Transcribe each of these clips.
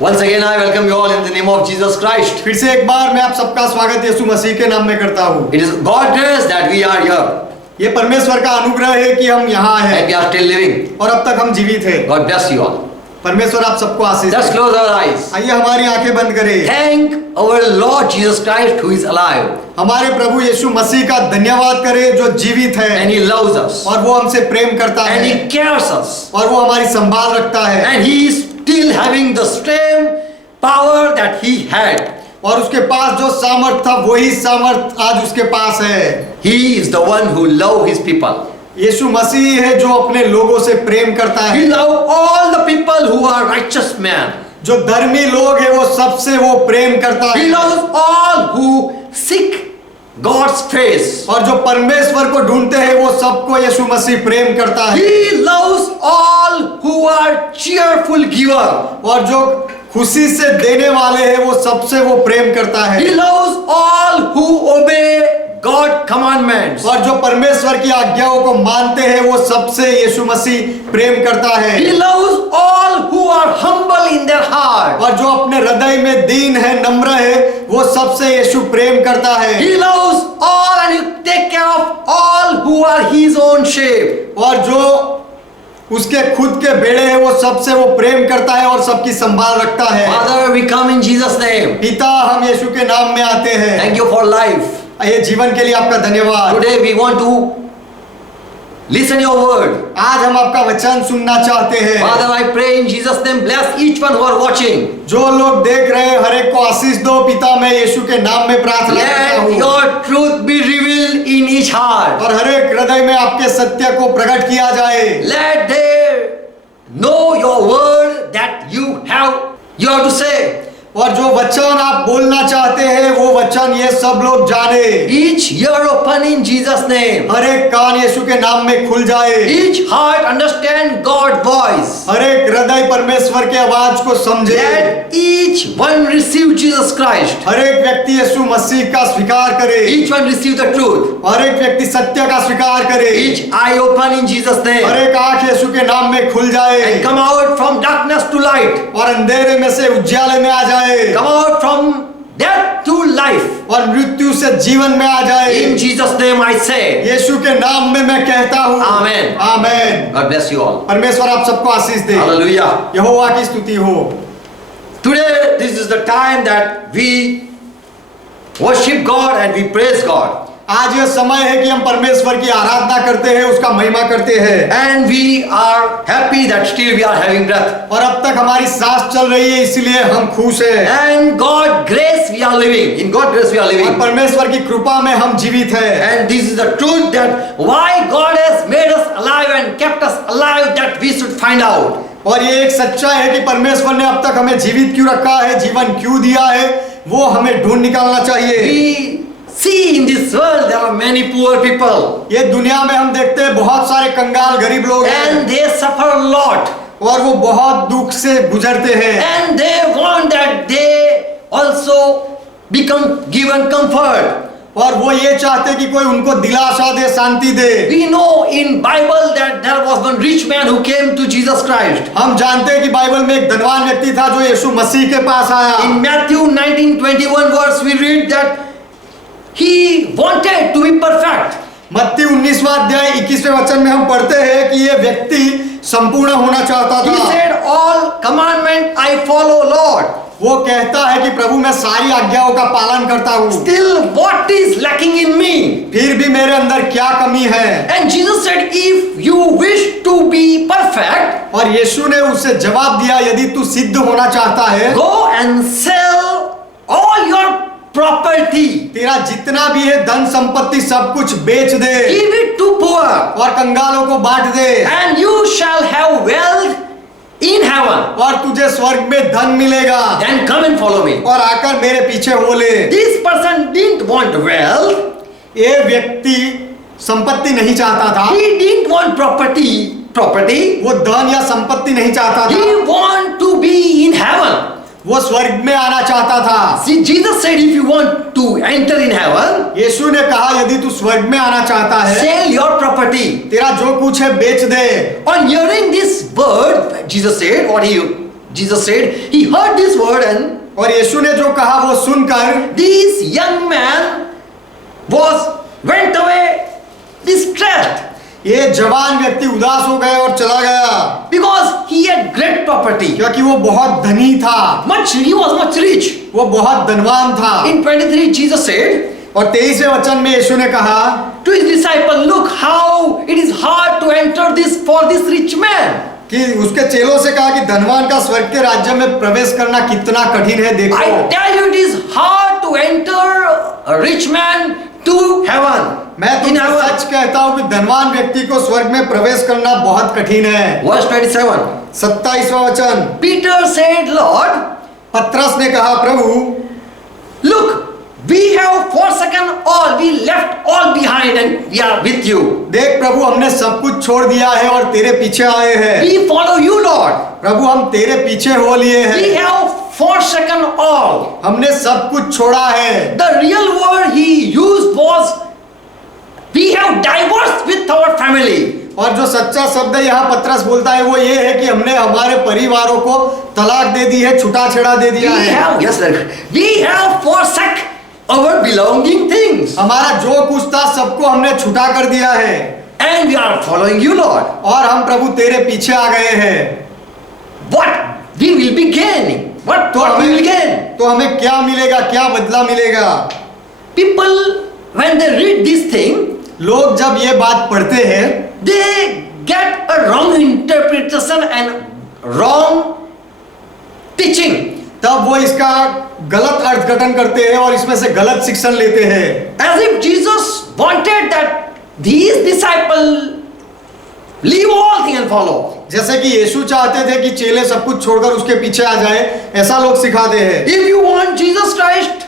Once again, I welcome you all in the name of Jesus Christ. फिर से एक बार मैं आप सबका स्वागत यीशु मसीह के नाम में करता हूँ। It is God's grace that we are here ये परमेश्वर का अनुग्रह है कि हम यहाँ हैं and we are still living. और अब तक हम जीवित हैं। God bless you all. परमेश्वर आप सबको आशीष Just they. close our eyes. आइए हमारी आंखें बंद करें। Thank our Lord Jesus Christ who is alive हमारे प्रभु यीशु मसीह का धन्यवाद करें जो जीवित है and He loves us और वो हमसे प्रेम करता and है He cares us और वो हमारी संभाल रखता है and He is still having the same power that He had. और उसके पास जो सामर्थ था वही सामर्थ आज उसके पास है। He is the one who loves His people. यीशु मसीह है जो अपने लोगों से प्रेम करता He है। loves all the people who are righteous men. जो धर्मी लोग हैं वो सबसे वो प्रेम करता He है loves all who seek God's face. और जो परमेश्वर को ढूंढते हैं वो सबको यीशु मसीह प्रेम करता है He loves all who are cheerful giver. और जो खुशी से देने वाले हैं वो सबसे वो प्रेम करता है He loves all who obey God's commandments. और जो परमेश्वर की आज्ञाओं को मानते हैं वो सबसे यीशु मसीह प्रेम करता है He loves all who are humble in their heart. और जो अपने हृदय में दीन है नम्र है वो सबसे यीशु प्रेम करता है He loves all and He take care of all who are His own shape. और जो उसके खुद के बेड़े हैं वो सबसे वो प्रेम करता है और सबकी संभाल रखता है Father, we come in Jesus' name. पिता हम यीशु के नाम में आते हैं Thank you for life. ये जीवन के लिए आपका धन्यवाद Today we want to listen your word. आज हम आपका वचन सुनना चाहते हैं Father, I pray in Jesus' name, bless each one who are watching. जो लोग देख रहे हैं हर एक को आशीष दो पिता मैं यीशु के नाम में प्रार्थना करता Let हूँ your truth be revealed in each heart. और हर एक हृदय में आपके सत्य को प्रकट किया जाए Let they know your word that you have to say. और जो वचन आप बोलना चाहते हैं वो वचन ये सब लोग जाने Each ear open in Jesus' name. हर एक कान यीशु के नाम में खुल जाए Each heart understand God's voice. हर एक हृदय परमेश्वर के आवाज को समझे Let each one receive Jesus Christ. हर एक व्यक्ति यीशु मसीह का स्वीकार करे Each one receive the truth. हर एक व्यक्ति सत्य का स्वीकार करे Each eye open in Jesus' her name. एक आंख यीशु के नाम में खुल जाए And come out from darkness to light. और अंधेरे में से उज्याले में आ जाए Come out from death to life. और मृत्यु से जीवन में आ जाए In Jesus' name I say. यीशु के नाम में मैं कहता हूँ Amen. Amen God bless you all. परमेश्वर आप सबको आशीष दे Hallelujah. यहोवा की स्तुति हो Today, this is the time that we worship God and we praise God. आज यह समय है कि हम परमेश्वर की आराधना करते हैं उसका महिमा करते हैं And we are happy that still we are having breath. और अब तक हमारी सांस चल रही है इसलिए हम खुश हैं And God grace we are living. In God grace we are और living. परमेश्वर की कृपा में हम जीवित हैं And this is the truth that why God has made us alive and kept us alive that we should find out. और ये एक सच्चाई है कि परमेश्वर ने अब तक हमें जीवित क्यों रखा है जीवन क्यों दिया है वो हमें ढूंढ निकालना चाहिए We see in this world there are many poor people ये दुनिया में हम देखते हैं बहुत सारे कंगाल गरीब लोग हैं and they suffer a lot और वो बहुत दुख से गुजरते हैं and they want that they also become given comfort. और वो ये चाहते कि कोई उनको दिलासा दे शांति दे We know in Bible that there was one rich man who came to Jesus Christ. हम जानते हैं कि बाइबल में एक धनवान व्यक्ति था जो यीशु मसीह के पास आया In Matthew 19:21 verse we read that he wanted to be perfect. मत्ती 19वां अध्याय 21वें वचन में हम पढ़ते हैं कि ये व्यक्ति संपूर्ण होना चाहता He था said, all commandment I follow, Lord. वो कहता है कि प्रभु मैं सारी आज्ञाओं का पालन करता हूँ Still what is lacking in me? फिर भी मेरे अंदर क्या कमी है And Jesus said, if you wish to be perfect, और यीशु ने उसे जवाब दिया यदि तू सिद्ध होना चाहता है go and sell all your property. तेरा जितना भी है धन संपत्ति सब कुछ बेच दे Give it to poor. और कंगालों को बांट दे And you shall have wealth in heaven. और तुझे स्वर्ग में धन मिलेगा Then come and follow me. और आकर मेरे पीछे हो ले This person didn't want wealth. ये व्यक्ति संपत्ति नहीं चाहता था He didn't want property. वो धन या संपत्ति नहीं चाहता He था want to be in heaven. वो स्वर्ग में आना चाहता था See, Jesus said, if you want to enter in heaven, यीशु ने कहा यदि तू स्वर्ग में आना चाहता है sell your property. तेरा जो कुछ है बेच दे On hearing this word, Jesus said, what he Jesus said, he heard this word and और यीशु ने जो कहा वो सुनकर this young man went away distressed ये जवान व्यक्ति उदास हो गए और चला गया, because he had great property. क्योंकि वो बहुत धनी था, He was much rich. वो बहुत धनवान था। In 23, Jesus said और 23वें वचन में यीशु ने कहा to his disciple, look how it is hard to enter this for this rich man. कि उसके चेलों से कहा कि धनवान का स्वर्ग के राज्य में प्रवेश करना कितना कठिन है। देखो, I tell you, it is hard to enter a rich man to heaven. मैं In तुमसे heaven. सच कहता हूँ कि धनवान व्यक्ति को स्वर्ग में प्रवेश करना बहुत कठिन है। Verse 27. 27वां वचन, Peter said, Lord, पतरस ने कहा, प्रभु look, we have forsaken all, we left all behind and we are with you. देख प्रभु, हमने सब कुछ छोड़ दिया है और तेरे पीछे आए हैं। We follow you, Lord. प्रभु, हम तेरे पीछे हो लिए We हैं, have forsaken all. हमने सब कुछ छोड़ा है। The real word he used was, we have divorced with our family. और जो सच्चा शब्द यहाँ पतरस बोलता है वो ये है कि हमने हमारे परिवारों को तलाक दे दी है, छुटा छेड़ा दे दिया है। Yes, sir. We have forsaken our belonging things. हमारा जो कुछ था सबको हमने छुटा कर दिया है And we are following you, Lord. और हम प्रभु तेरे पीछे आ गए हैं। What we will be gaining? What we will gain? तो हमें क्या मिलेगा, क्या बदला मिलेगा? People, when they read this thing, लोग जब ये बात पढ़ते हैं they get a wrong interpretation and wrong teaching. तब वो इसका गलत अर्थघटन करते हैं और इसमें से गलत शिक्षण लेते हैं। As if Jesus wanted that these disciples leave all things and follow. जैसे कि यीशु चाहते थे कि चेले सब कुछ छोड़कर उसके पीछे आ जाए, ऐसा लोग सिखाते हैं। If you want Jesus Christ,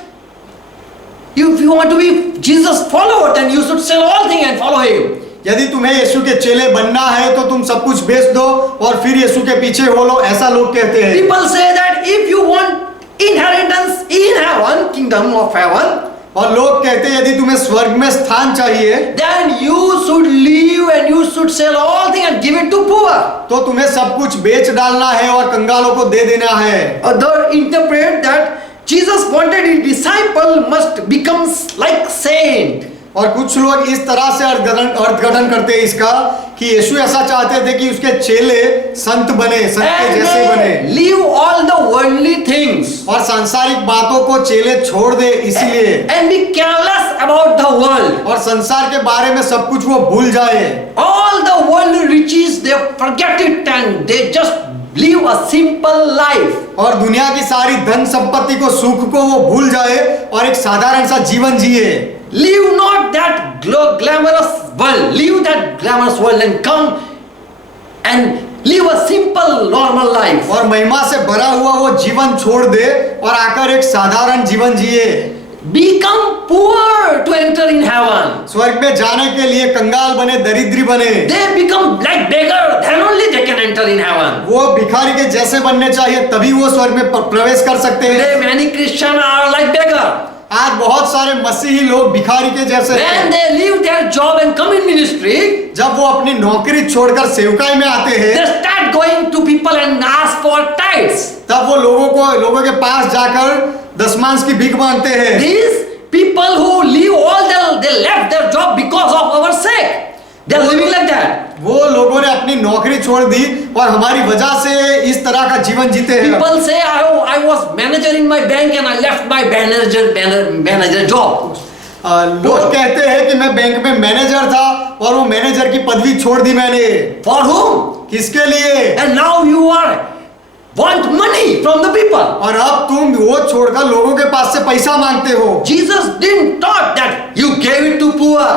if you want to be Jesus follower, then you should sell all things and follow him. यदि तुम्हें यीशु के चेले बनना है तो तुम सब कुछ बेच दो और फिर यीशु के पीछे हो लो, ऐसा लोग कहते हैं। People say that if you want inheritance in heaven, kingdom of heaven, और लोग कहते हैं यदि तुम्हें स्वर्ग में स्थान चाहिए then you should leave and you should sell all things and give it to poor. तो तुम्हें सब कुछ बेच डालना है और कंगालों को दे देना है। Other interpret that Jesus wanted his disciple must become like saint. और कुछ लोग इस तरह से अर्थघटन करते हैं इसका कि यीशु ऐसा चाहते थे कि उसके चेले संत बने, संत के And जैसे बने they leave all the worldly things और सांसारिक बातों को चेले छोड़ दे, इसीलिए and be careless about the world. और संसार के बारे में सब कुछ वो भूल जाए। All the worldly riches they forget it and they just live a simple life. और दुनिया की सारी धन संपत्ति को, सुख को वो भूल जाए और एक साधारण सा जीवन जिए। Live not that glamorous world. Leave that glamorous world and come and live a simple normal life. और महिमा से भरा हुआ वो जीवन छोड़ दे और आकर एक साधारण जीवन जिए। Become poor to enter in heaven. स्वर्ग में जाने के लिए कंगाल बने, दरिद्री बने। They become like beggar. Then only they can enter in heaven. वो भिखारी के जैसे बनने चाहिए, तभी वो स्वर्ग में प्रवेश कर सकते हैं। Today many Christians are like beggar. आज बहुत सारे मसीही लोग भिखारी के जैसे When हैं। they leave their job and come in ministry, जब वो अपनी नौकरी छोड़कर सेवकाई में आते they हैं start going to people and ask for tithes. तब वो लोगों के पास जाकर दशमांश की भीख मांगते हैं। These people who leave all they left their job because of our sake. They are living like that. वो लोगों ने अपनी नौकरी छोड़ दी और हमारी वजह से इस तरह का जीवन जीते हैं। People say I was manager in my bank and I left my manager job. लोग कहते हैं कि मैं बैंक में मैनेजर था और वो मैनेजर की पदवी छोड़ दी मैंने। For whom? किसके लिए? And now you want money from the people. और अब तुम वो छोड़कर लोगों के पास से पैसा मांगते हो। Jesus didn't taught that you gave it to poor.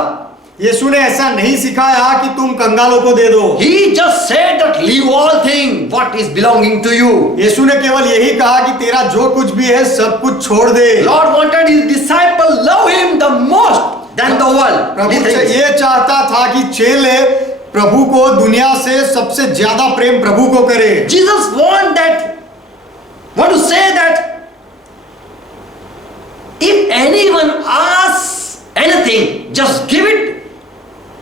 यीशु ने ऐसा नहीं सिखाया कि तुम कंगालों को दे दो। He just said that leave all things what is belonging to you. यीशु ने केवल यही कहा कि तेरा जो कुछ भी है सब कुछ छोड़ दे। Lord wanted his disciple love him the most than the world. प्रभु ये चाहता था कि चेले प्रभु को दुनिया से सबसे ज्यादा प्रेम प्रभु को करे। Jesus want to say that if anyone asks anything, just give it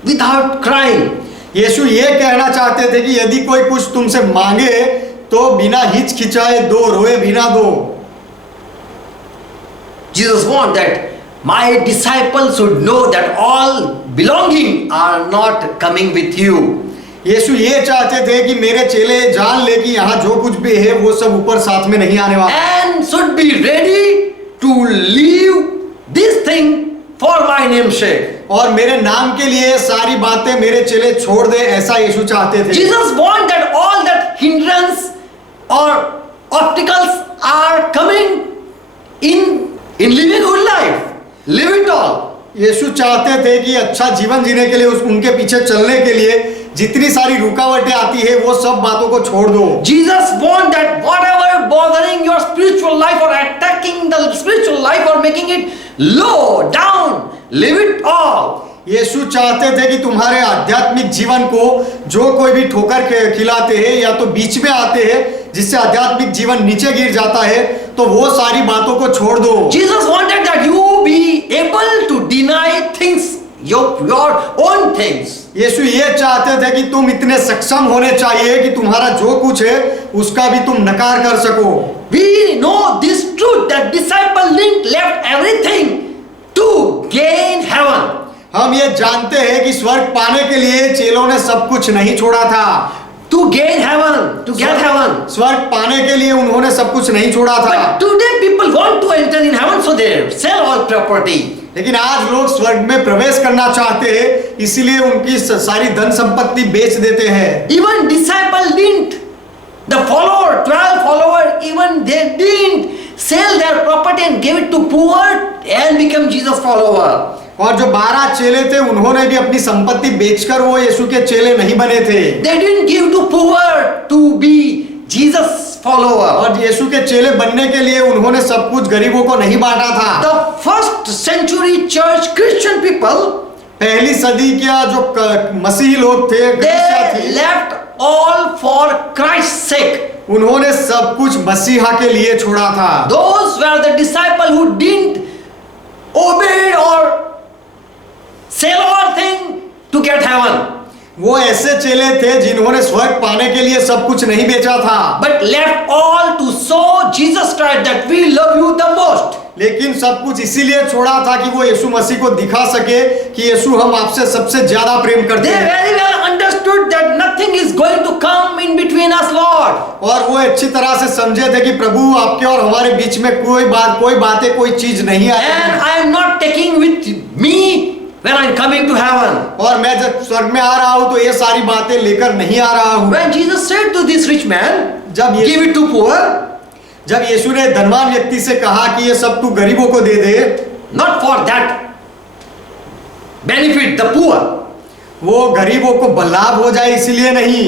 without crying. यीशु ये कहना चाहते थे कि यदि कोई कुछ तुमसे मांगे तो बिना हिचकिचाए दो, रोए बिना दो। Jesus wants that my disciples should know that all belonging are not coming with you. यीशु ये चाहते थे कि मेरे चेले जान ले कि यहाँ जो कुछ भी है वो सब ऊपर साथ में नहीं आने वाला, And should be ready to leave this thing for my name's sake. और मेरे नाम के लिए सारी बातें मेरे चेले छोड़ दे, ऐसा यीशु चाहते थे। Jesus wants that all that hindrance or obstacles are coming in living good life. Live it all. यीशु चाहते थे कि अच्छा जीवन जीने के लिए उनके पीछे चलने के लिए जितनी सारी रुकावटें आती है वो सब बातों को छोड़ दो। Jesus wants that whatever bothering your spiritual life or attacking the spiritual life or making it low down, leave it all. यीशु चाहते थे कि तुम्हारे आध्यात्मिक जीवन को जो कोई भी ठोकर खिलाते हैं या तो बीच में आते हैं जिससे आध्यात्मिक जीवन नीचे गिर जाता है, तो वो सारी बातों को छोड़ दो। Jesus wanted that you be able to deny things, your own things. यीशु ये चाहते थे कि तुम इतने सक्षम होने चाहिए कि तुम्हारा जो कुछ है उसका भी तुम नकार कर सको। We know this truth that disciple didn't left everything to gain heaven. हम ये जानते हैं कि स्वर्ग पाने के लिए चेलों ने सब कुछ नहीं छोड़ा था। To gain heaven, to get heaven. स्वर्ग पाने के लिए उन्होंने सब कुछ नहीं छोड़ा था। But today people want to enter in heaven, so they sell all property. लेकिन आज लोग स्वर्ग में प्रवेश करना चाहते हैं, इसीलिए उनकी सारी धन संपत्ति बेच देते हैं। Even disciple didn't, the follower, 12 follower, even they didn't sell their property and give it to poor and become Jesus follower. और जो 12 चेले थे उन्होंने भी अपनी संपत्ति बेचकर वो यीशु के चेले नहीं बने थे। They didn't give to poor to be Jesus follower. और यीशु के चेले बनने के लिए उन्होंने सब कुछ गरीबों को नहीं बांटा था। The first century church Christian people, पहली सदी के जो मसीही लोग थे, they left all for Christ's sake. उन्होंने सब कुछ मसीहा के लिए छोड़ा था। Those were the disciple who didn't obey or sell all thing to get heaven. वो ऐसे चेले थे जिन्होंने स्वर्ग पाने के लिए सब कुछ नहीं बेचा था, But left all to show Jesus Christ that we love you the most. लेकिन सब कुछ इसीलिए छोड़ा था कि वो यीशु मसीह को दिखा सके कि यीशु हम आपसे सबसे ज्यादा प्रेम करते They हैं। very well understood that nothing is going to come in between us, Lord. और वो अच्छी तरह से समझे थे कि प्रभु आपके और हमारे बीच में कोई बातें कोई चीज नहीं And आएगी। I am not taking with me when I am coming to heaven. और मैं जब स्वर्ग में आ रहा हूँ तो ये सारी बातें लेकर नहीं आ रहा हूँ। When Jesus said to this rich man, जब give it to poor, जब यीशु ने धनवान व्यक्ति से कहा कि ये सब तू गरीबों को दे दे, not for that benefit the poor. वो गरीबों को लाभ हो जाए इसीलिए नहीं।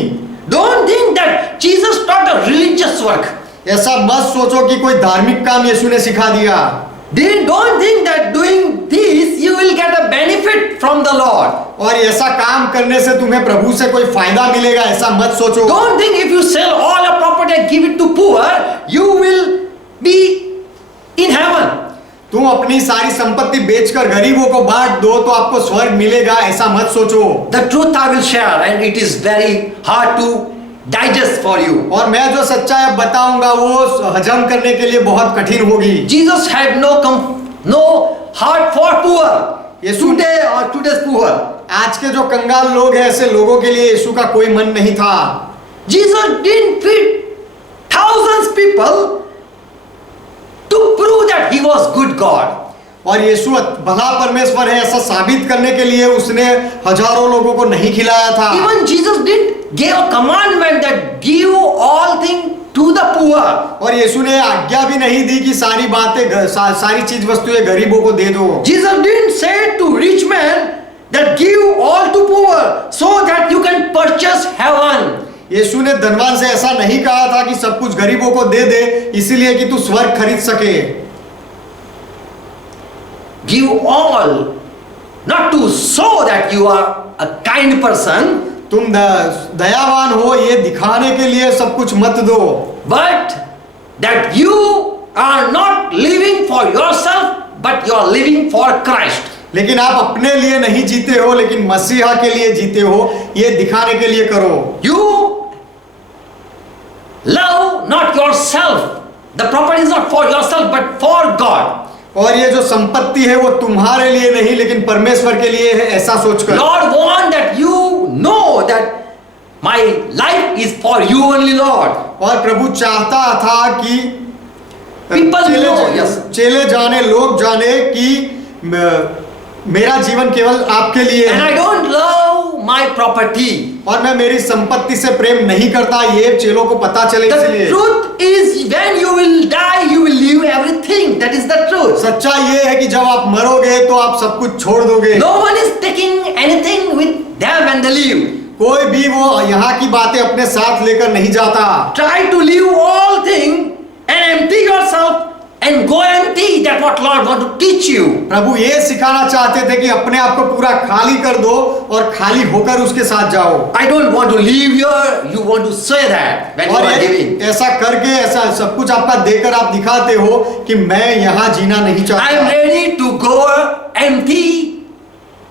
Don't think that Jesus taught a religious work. ऐसा मत सोचो कि कोई धार्मिक काम यीशु ने सिखा दिया। Don't think that doing this you will get a benefit from the Lord. और ऐसा काम करने से तुम्हें प्रभु से कोई फायदा मिलेगा, ऐसा मत सोचो। Don't think if you sell all your property and give it to poor, you will be in heaven. तुम अपनी सारी संपत्ति बेचकर गरीबों को बांट दो तो आपको स्वर्ग मिलेगा, ऐसा मत सोचो। The truth I will share, and it is very hard to digest for you. और मैं जो सच्चाई बताऊंगा वो हजम करने के लिए बहुत कठिन होगी। Jesus had no heart for poor. Today or today's poor. आज के जो कंगाल लोग हैं ऐसे लोगों के लिए यीशु का कोई मन नहीं था। Jesus didn't feed thousands people to prove that he was good God. और यीशु भला परमेश्वर है ऐसा साबित करने के लिए उसने हजारों लोगों को नहीं खिलाया था। Even Jesus didn't give a commandment that give all things to the poor. और यीशु ने आज्ञा भी नहीं दी कि सारी बातें सारी चीज वस्तुएं गरीबों को दे दो। Jesus didn't say to rich man that give all to poor so that you can purchase heaven. यीशु ने धनवान से ऐसा नहीं कहा था कि सब कुछ गरीबों को दे दे इसलिए कि तू स्वर्ग खरीद सके। Give all, not to show that you are a kind person, तुम दयावान हो ये दिखाने के लिए सब कुछ मत दो, but that you are not living for yourself, but you are living for Christ. लेकिन आप अपने लिए नहीं जीते हो लेकिन मसीहा के लिए जीते हो, ये दिखाने के लिए करो। You Love not yourself. The property is not for yourself but for God. और ये जो संपत्ति है वो तुम्हारे लिए नहीं लेकिन परमेश्वर के लिए है, ऐसा सोचकर। Lord want that you know that my life is for you only, Lord. और प्रभु चाहता था कि People know, yes. चेले जाने, लोग जाने कि मेरा जीवन केवल आपके लिए And है। I don't love my property. और मैं मेरी संपत्ति से प्रेम नहीं करता, ये चेलों को पता चले The इसलिए। truth is when you will die, you will leave everything. That is the truth. सच्चाई ये है कि जब आप मरोगे तो आप सब कुछ छोड़ दोगे। No one is taking anything with them when they leave. कोई भी वो यहाँ की बातें अपने साथ लेकर नहीं जाता। Try to leave all things and empty yourself and go empty. That's what Lord want to teach you. प्रभु ये सिखाना चाहते थे कि अपने आप को पूरा खाली कर दो और खाली होकर उसके साथ जाओ। I don't want to leave here. You want to say that when you और are giving. ऐसा करके ऐसा सब कुछ आपका देकर आप दिखाते हो कि मैं यहाँ जीना नहीं I am चाहता। ready to go empty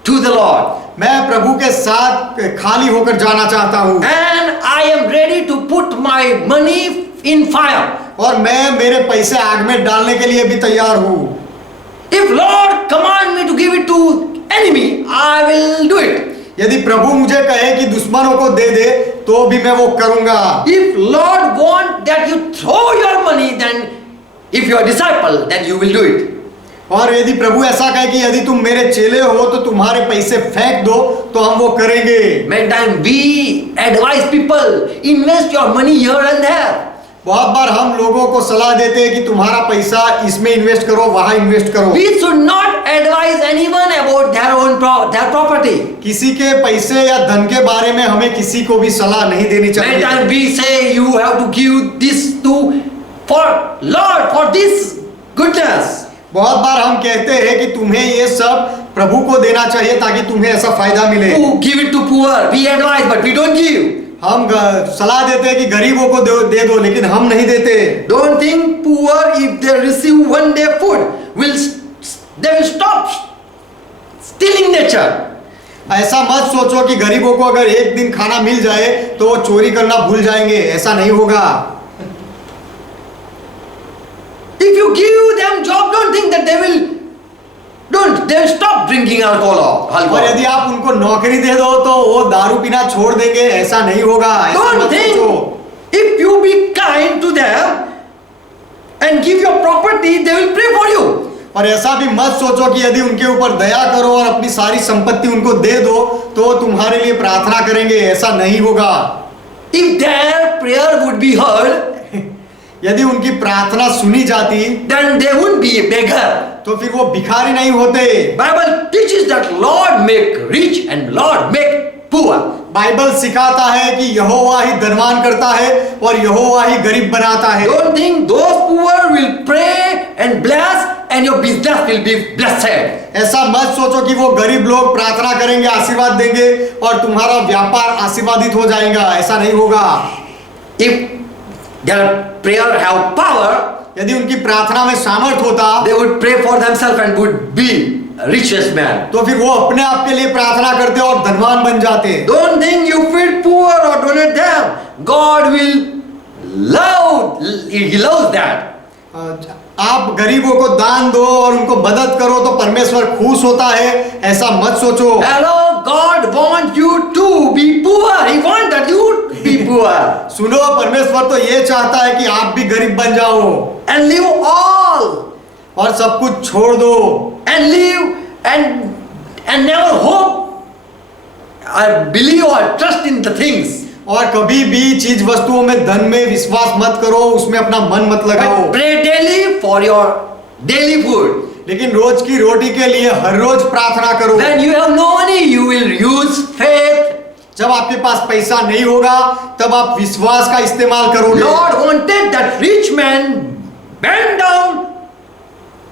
to the Lord. मैं प्रभु के साथ खाली होकर जाना चाहता हूँ। And I am ready to put my money in fire. और मैं मेरे पैसे आग में डालने के लिए भी तैयार हूँ। If Lord command me to give it to enemy, I will do it. यदि प्रभु मुझे कहे कि दुश्मनों को दे दे तो भी मैं वो करूंगा। If Lord want that you throw your money, then if you are disciple, then you will do it. और यदि प्रभु ऐसा कहे कि यदि तुम मेरे चेले हो तो तुम्हारे पैसे फेंक दो तो हम वो करेंगे। Many times we advise people, invest your money here and there. बहुत बार हम लोगों को सलाह देते हैं कि तुम्हारा पैसा इसमें इन्वेस्ट करो, वहां इन्वेस्ट करो। We should not advise anyone about their property. किसी के पैसे या धन के बारे में हमें किसी को भी सलाह नहीं देनी Many चाहिए। times we say you have to give this to for Lord for this goodness. बहुत बार हम कहते हैं कि तुम्हें ये सब प्रभु को देना चाहिए ताकि तुम्हें ऐसा फायदा मिले। To give it to poor. We advise, but we don't give. हम सलाह देते हैं कि गरीबों को दे दो लेकिन हम नहीं देते। Don't think poor if they receive one day food they will stop stealing nature. ऐसा मत सोचो कि गरीबों को अगर एक दिन खाना मिल जाए तो वो चोरी करना भूल जाएंगे, ऐसा नहीं होगा। If you give them job, don't think that they will stop drinking alcohol. और यदि आप उनको नौकरी दे दो तो वो दारू पीना छोड़ देंगे, ऐसा नहीं होगा। ऐसा Don't मत think सोचो। if you be kind to them and give your property, they will pray for you. और ऐसा भी मत सोचो कि यदि उनके ऊपर दया करो और अपनी सारी संपत्ति उनको दे दो तो वो तुम्हारे लिए प्रार्थना करेंगे, ऐसा नहीं होगा। If their prayer would be heard, यदि उनकी प्रार्थना सुनी जाती then they wouldn't be a beggar. तो फिर वो भिखारी नहीं होते। Bible teaches that Lord make rich and Lord make poor. Bible सिखाता है कि यहोवा ही धनवान करता है और यहोवा ही गरीब बनाता है। Don't think those poor will pray and bless and your business will be blessed. ऐसा मत सोचो कि वो गरीब लोग प्रार्थना करेंगे, आशीर्वाद देंगे और तुम्हारा व्यापार आशीर्वादित हो जाएगा, ऐसा नहीं होगा। If their prayer have power, यदि उनकी प्रार्थना में सामर्थ होता they would pray for themselves and would be richest man. तो फिर वो अपने आप के लिए प्रार्थना करते और धनवान बन जाते। Don't think you feed poor or donate them. God will love, He loves that. आप गरीबों को दान दो और उनको मदद करो तो परमेश्वर खुश होता है, ऐसा मत सोचो। Hello, God wants you to be poor. He wants that you be poor. सुनो, परमेश्वर तो ये चाहता है कि आप भी गरीब बन जाओ And leave all. और सब कुछ छोड़ दो And live and never hope or believe or trust in the things. और कभी भी चीज वस्तुओं में धन में विश्वास मत करो, उसमें अपना मन मत लगाओ। But pray daily for your daily food. लेकिन रोज की रोटी के लिए हर रोज प्रार्थना करो। When you have no money, you will use faith. जब आपके पास पैसा नहीं होगा तब आप विश्वास का इस्तेमाल करोगे। Lord wanted that rich man bend down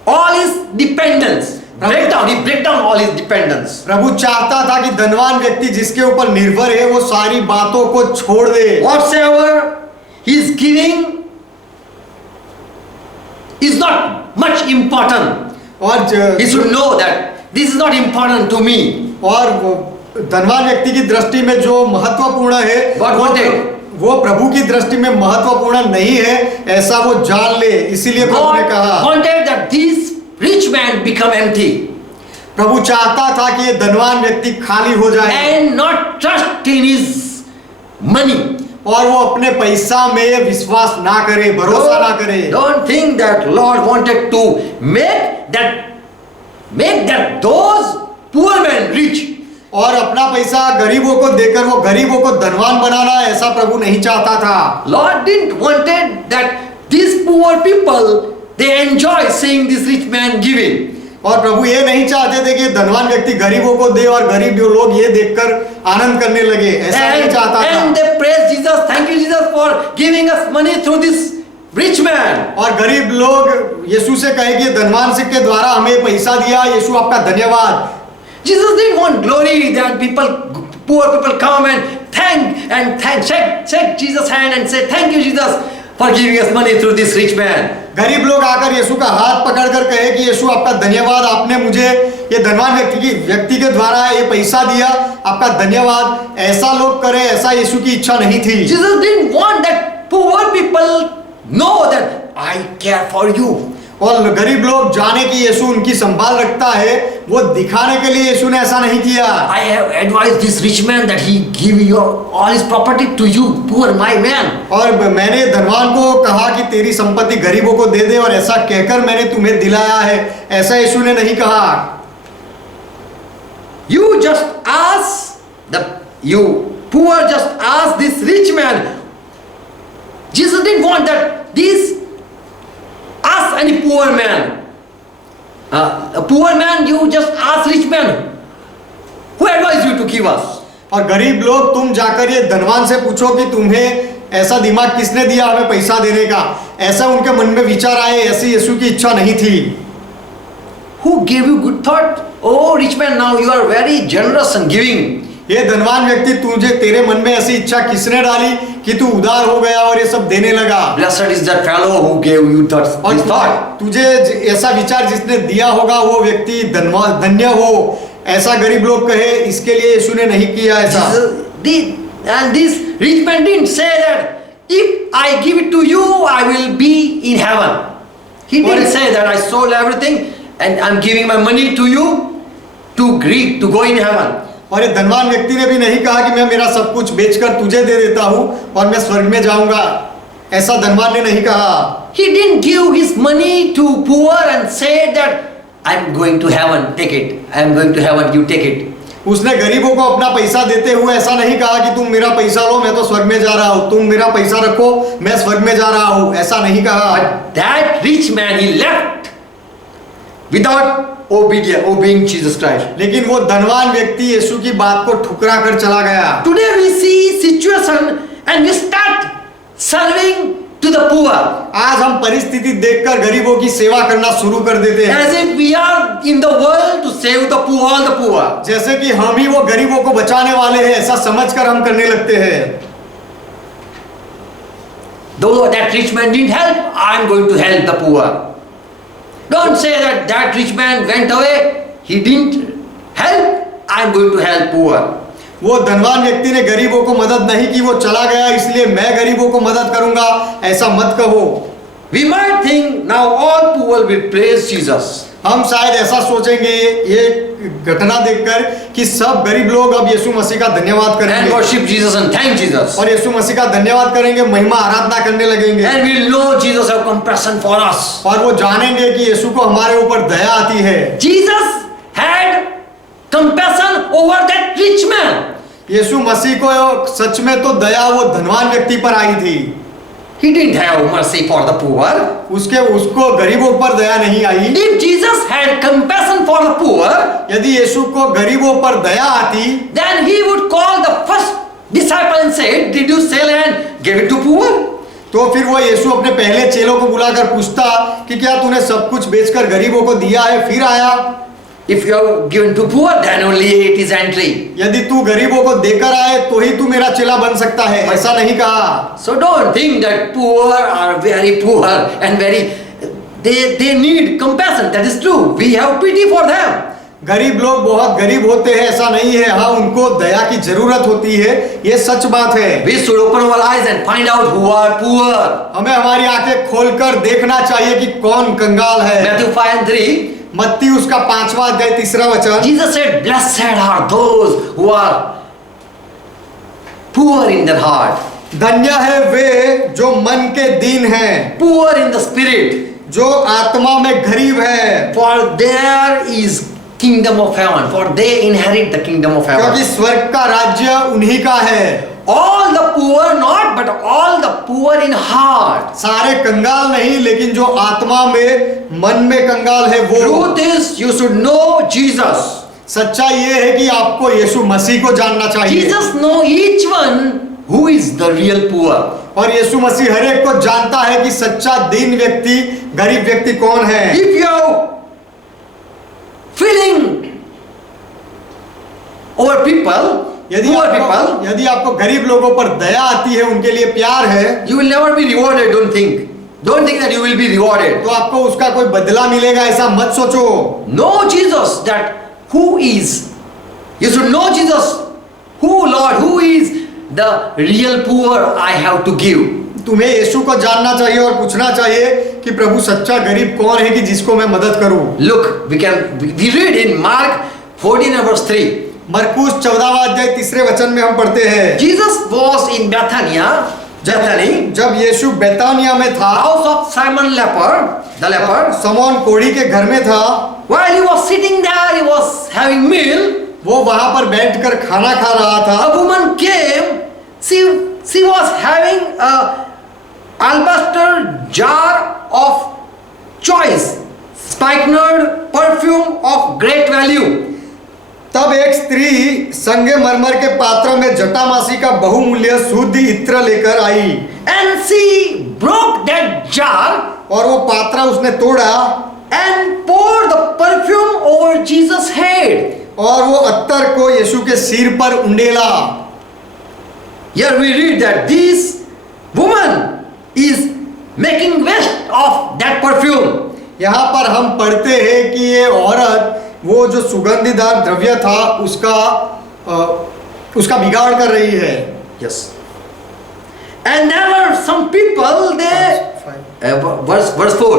all his dependence. He break down all his dependence. प्रभु चाहता था कि धनवान व्यक्ति जिसके ऊपर निर्भर है वो सारी बातों को छोड़ दे। Whatsoever he is giving is not much important. और He should know that this is not important to me. और धनवान व्यक्ति की दृष्टि में जो महत्वपूर्ण है God wanted वो प्रभु की दृष्टि में महत्वपूर्ण नहीं है, ऐसा वो जान ले। इसीलिए प्रभु ने God कहा, wanted that this rich man become empty प्रभु चाहता था कि ये धनवान व्यक्ति खाली हो जाए and not trust in his money. और वो अपने पैसा में विश्वास ना करे, भरोसा ना करे। Don't think that Lord wanted to make that those poor men rich. और अपना पैसा गरीबों को देकर वो गरीबों को धनवान बनाना, ऐसा प्रभु नहीं चाहता था। Lord didn't wanted that these poor people they enjoy seeing this rich man giving. और प्रभु ये नहीं चाहते थे कि धनवान व्यक्ति गरीबों को दे और गरीब जो लोग ये देखकर आनंद करने लगे, ऐसा नहीं चाहता And था। they praise Jesus, thank you Jesus for giving us money through this rich man. और गरीब लोग यीशु से कहे कि धनवान से के द्वारा हमें पैसा दिया, यीशु आपका धन्यवाद। Jesus didn't want glory that poor people come and shake Jesus' hand and say, thank you Jesus for giving us money through this rich man. गरीब लोग आकर यीशु का हाथ पकड़कर कहे कि यीशु आपका धन्यवाद, आपने मुझे ये धनवान व्यक्ति के द्वारा ये पैसा दिया, आपका धन्यवाद। ऐसा लोग करे, ऐसा यीशु की इच्छा नहीं थी। Jesus didn't want that poor people know that I care for you. और गरीब लोग जाने कि यीशु उनकी संभाल रखता है, वो दिखाने के लिए यीशु ने ऐसा नहीं किया। I have advised this rich man that he give all his property to you, poor my man. और मैंने धनवान को कहा कि तेरी संपत्ति गरीबों को दे दे, और ऐसा कहकर मैंने तुम्हें दिलाया है, ऐसा यीशु ने नहीं कहा। You poor just ask this rich man. Jesus didn't want that ask any poor man. A poor man, you just ask rich man. Who advised you to give us? और गरीब लोग तुम जाकर ये धनवान से पूछो कि तुम्हें ऐसा दिमाग किसने दिया हमें पैसा देने का, ऐसा उनके मन में विचार आए, ऐसी यीशु की इच्छा नहीं थी। Who gave you good thought? Oh rich man, now you are very generous and giving. ये धनवान व्यक्ति, तुझे तेरे मन में ऐसी इच्छा किसने डाली कि तू उदार हो गया और ये सब देने लगा? Blessed is that fellow who gave you this thought. तुझे ऐसा विचार जिसने दिया होगा वो व्यक्ति धन्य हो, ऐसा गरीब लोग कहे, इसके लिए यीशु ने नहीं किया ऐसा। And this rich man didn't say that if I give it to you, I will be in heaven. He didn't say that I sold everything and I'm giving my money to you to go in heaven. और ये धनवान व्यक्ति ने भी नहीं कहा कि मैं मेरा सब कुछ बेचकर तुझे दे देता हूँ और मैं स्वर्ग में जाऊंगा, ऐसा धनवान ने नहीं कहा। He didn't give his money to poor and say that I'm going to heaven, take it. I'm going to heaven, you take it. उसने गरीबों को अपना पैसा देते हुए ऐसा नहीं कहा कि तुम मेरा पैसा लो, मैं तो स्वर्ग में जा रहा हूँ, तुम मेरा पैसा रखो, मैं स्वर्ग में जा रहा हूँ, ऐसा नहीं कहा। But that rich man, he left without obeying Jesus Christ. लेकिन वो धनवान व्यक्ति यीशु की बात को ठुकरा कर चला गया। Today we see situation and we start serving to the poor. आज हम परिस्थिति देखकर गरीबों की सेवा करना शुरू कर देते हैं, As if we are in the world to save the poor, all the poor. जैसे कि हम ही वो गरीबों को बचाने वाले हैं, ऐसा समझकर हम करने लगते हैं। Though that rich man didn't help, I am going to help the poor. Don't say that rich man went away, he didn't help, I am going to help poor. वो धनवान व्यक्ति ने गरीबों को मदद नहीं की, वो चला गया इसलिए मैं गरीबों को मदद करूंगा, ऐसा मत कहो। We might think now all poor will praise Jesus. हम शायद ऐसा सोचेंगे ये घटना देखकर कि सब गरीब लोग अब यीशु मसीह का धन्यवाद And करेंगे worship Jesus and thank Jesus. और यीशु मसीह का धन्यवाद करेंगे, महिमा आराधना करने लगेंगे। And we'll know Jesus have compassion for us. और वो जानेंगे कि यीशु को हमारे ऊपर दया आती है। Jesus had compassion over that rich man. यीशु मसीह को सच में तो दया वो धनवान व्यक्ति पर आई थी। He didn't have mercy for the poor. उसको गरीबों पर दया नहीं आई। If Jesus had compassion for the poor, यदि यीशु को गरीबों पर दया आती, then he would call the first disciple and say, "Did you sell and give it to poor?" तो फिर वो यीशु अपने पहले चेलों को बुलाकर पूछता कि क्या तूने सब कुछ बेचकर गरीबों को दिया है, फिर आया। If you have given to poor, then only it is entry. यदि तू गरीबों को देकर आए तो ही तू मेरा चेला बन सकता है, ऐसा नहीं कहा। So don't think that poor are very poor and they need compassion. That is true. We have pity for them. गरीब लोग बहुत गरीब होते हैं ऐसा नहीं है, हाँ उनको दया की जरूरत होती है, ये सच बात है। We should open our eyes and find out who are poor. हमें हमारी आंखें खोलकर देखना चाहिए कि कौन कंगाल है। Matthew 5:3. मत्ती उसका 5वां अध्याय 3रा वचन। Jesus said, "Blessed are those who are poor in their heart, धन्य है वे जो मन के दीन हैं, poor in the spirit, जो आत्मा में गरीब है, for there is kingdom of heaven, for they inherit the kingdom of क्योंकि heaven." स्वर्ग का राज्य उन्हीं का है। All the poor not, but all the poor in heart. सारे कंगाल नहीं, लेकिन जो आत्मा में मन में कंगाल है वो। Truth is, you should know Jesus. सच्चाई ये है कि आपको यीशु मसीह को जानना चाहिए, Jesus know each one who is the real poor. और यीशु मसीह हर एक को जानता है कि सच्चा दीन व्यक्ति, गरीब व्यक्ति कौन है। If you are feeling over people, यदि आपको गरीब लोगों पर दया आती है, उनके लिए प्यार है, you will never be rewarded. Don't think that you will be rewarded. तो आपको उसका कोई बदला मिलेगा ऐसा मत सोचो। Know Jesus, that who is. You should know Jesus, who is the real poor I have to give. तुम्हें यीशु को जानना चाहिए और पूछना चाहिए कि प्रभु सच्चा गरीब कौन है कि जिसको मैं मदद करूं। Look, we read in Mark 14 and verse 3. मरकुस 14वां अध्याय 3रे वचन में हम पढ़ते हैं, Jesus was in Bethany, जब यीशु बेतानिया में था, house of Simon the leper. समौन कोढ़ी के घर में था। While he was sitting there, he was having meal. वो वहां पर बैठकर खाना खा रहा था। A woman came. She was having a alabaster jar of choice spikenard perfume of great value. तब एक स्त्री संगमरमर के पात्र में जटामासी का बहुमूल्य शुद्ध इत्र लेकर आई, And she broke that jar और वो पात्र उसने तोड़ा and poured the perfume over Jesus' head. और वो अत्तर को यीशु के सिर पर उंडेला। Here we read that this woman is making waste of that perfume. यहाँ पर हम पढ़ते हैं कि ये औरत वो जो सुगंधिदार द्रव्य था उसका बिगाड़ कर रही है। Yes. And there were some people, verse 4.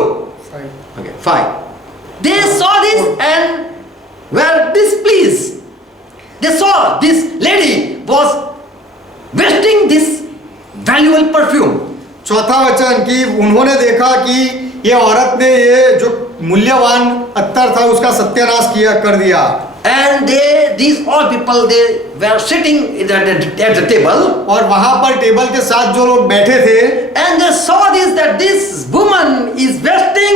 Okay, 5. They saw this and were displeased. They saw this lady was wasting this valuable perfume. चौथा वचन कि उन्होंने देखा कि ये औरत ने ये जो मूल्यवान अत्तर था उसका सत्यानाश कर दिया। And these all people, they were sitting at the table. और वहां पर टेबल के साथ जो लोग बैठे थे, And they saw that this woman is wasting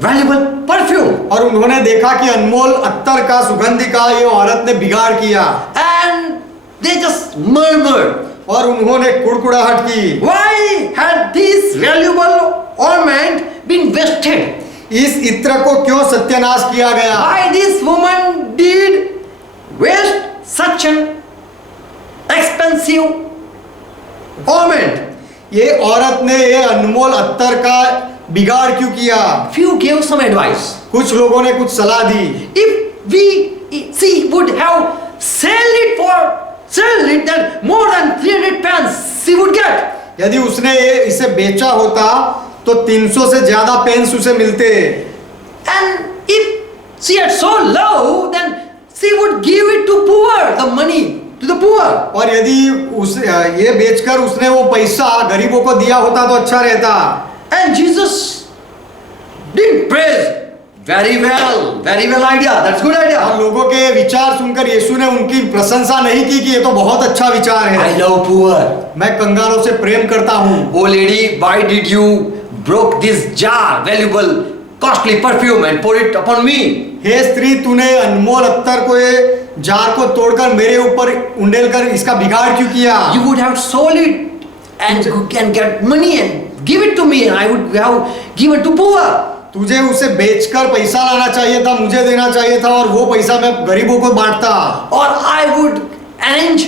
valuable perfume. और उन्होंने देखा कि अनमोल अत्तर का, सुगंधि का ये औरत ने बिगाड़ किया। And they just murmured. और उन्होंने कुड़कुड़ाहट की, Why had this valuable ornament been wasted? इस इत्र को क्यों सत्यानाश किया गया? Why this woman did waste such an expensive ornament? ये औरत ने ये अनमोल अत्तर का बिगाड़ क्यों किया? Few gave some advice. कुछ लोगों ने कुछ सलाह दी। If she would have sold it then more than 300 pence she would get. यदि उसने इसे बेचा होता तो 300 से ज्यादा पेंस उसे मिलते। And if she had sold low, then she would give it to poor, the money to the poor. और यदि ये बेचकर उसने वो पैसा गरीबों को दिया होता तो अच्छा रहता। And Jesus didn't praise. Very well idea. That's good idea. और लोगों के विचार सुनकर यीशु ने उनकी प्रशंसा नहीं की कि ये तो बहुत अच्छा विचार है। I love poor. मैं कंगालों से प्रेम करता हूँ। Oh lady, why did you broke this jar, valuable, costly perfume and pour it upon me? हे स्त्री, तूने अनमोल अत्तर को ये जार को तोड़कर मेरे ऊपर उंडेल कर इसका बिगाड़ क्यों किया? You would have sold it and get money and give it to me, and I would have given to poor. तुझे उसे बेचकर पैसा लाना चाहिए था, मुझे देना चाहिए था और वो पैसा मैं गरीबों को बांटता। Or I would arrange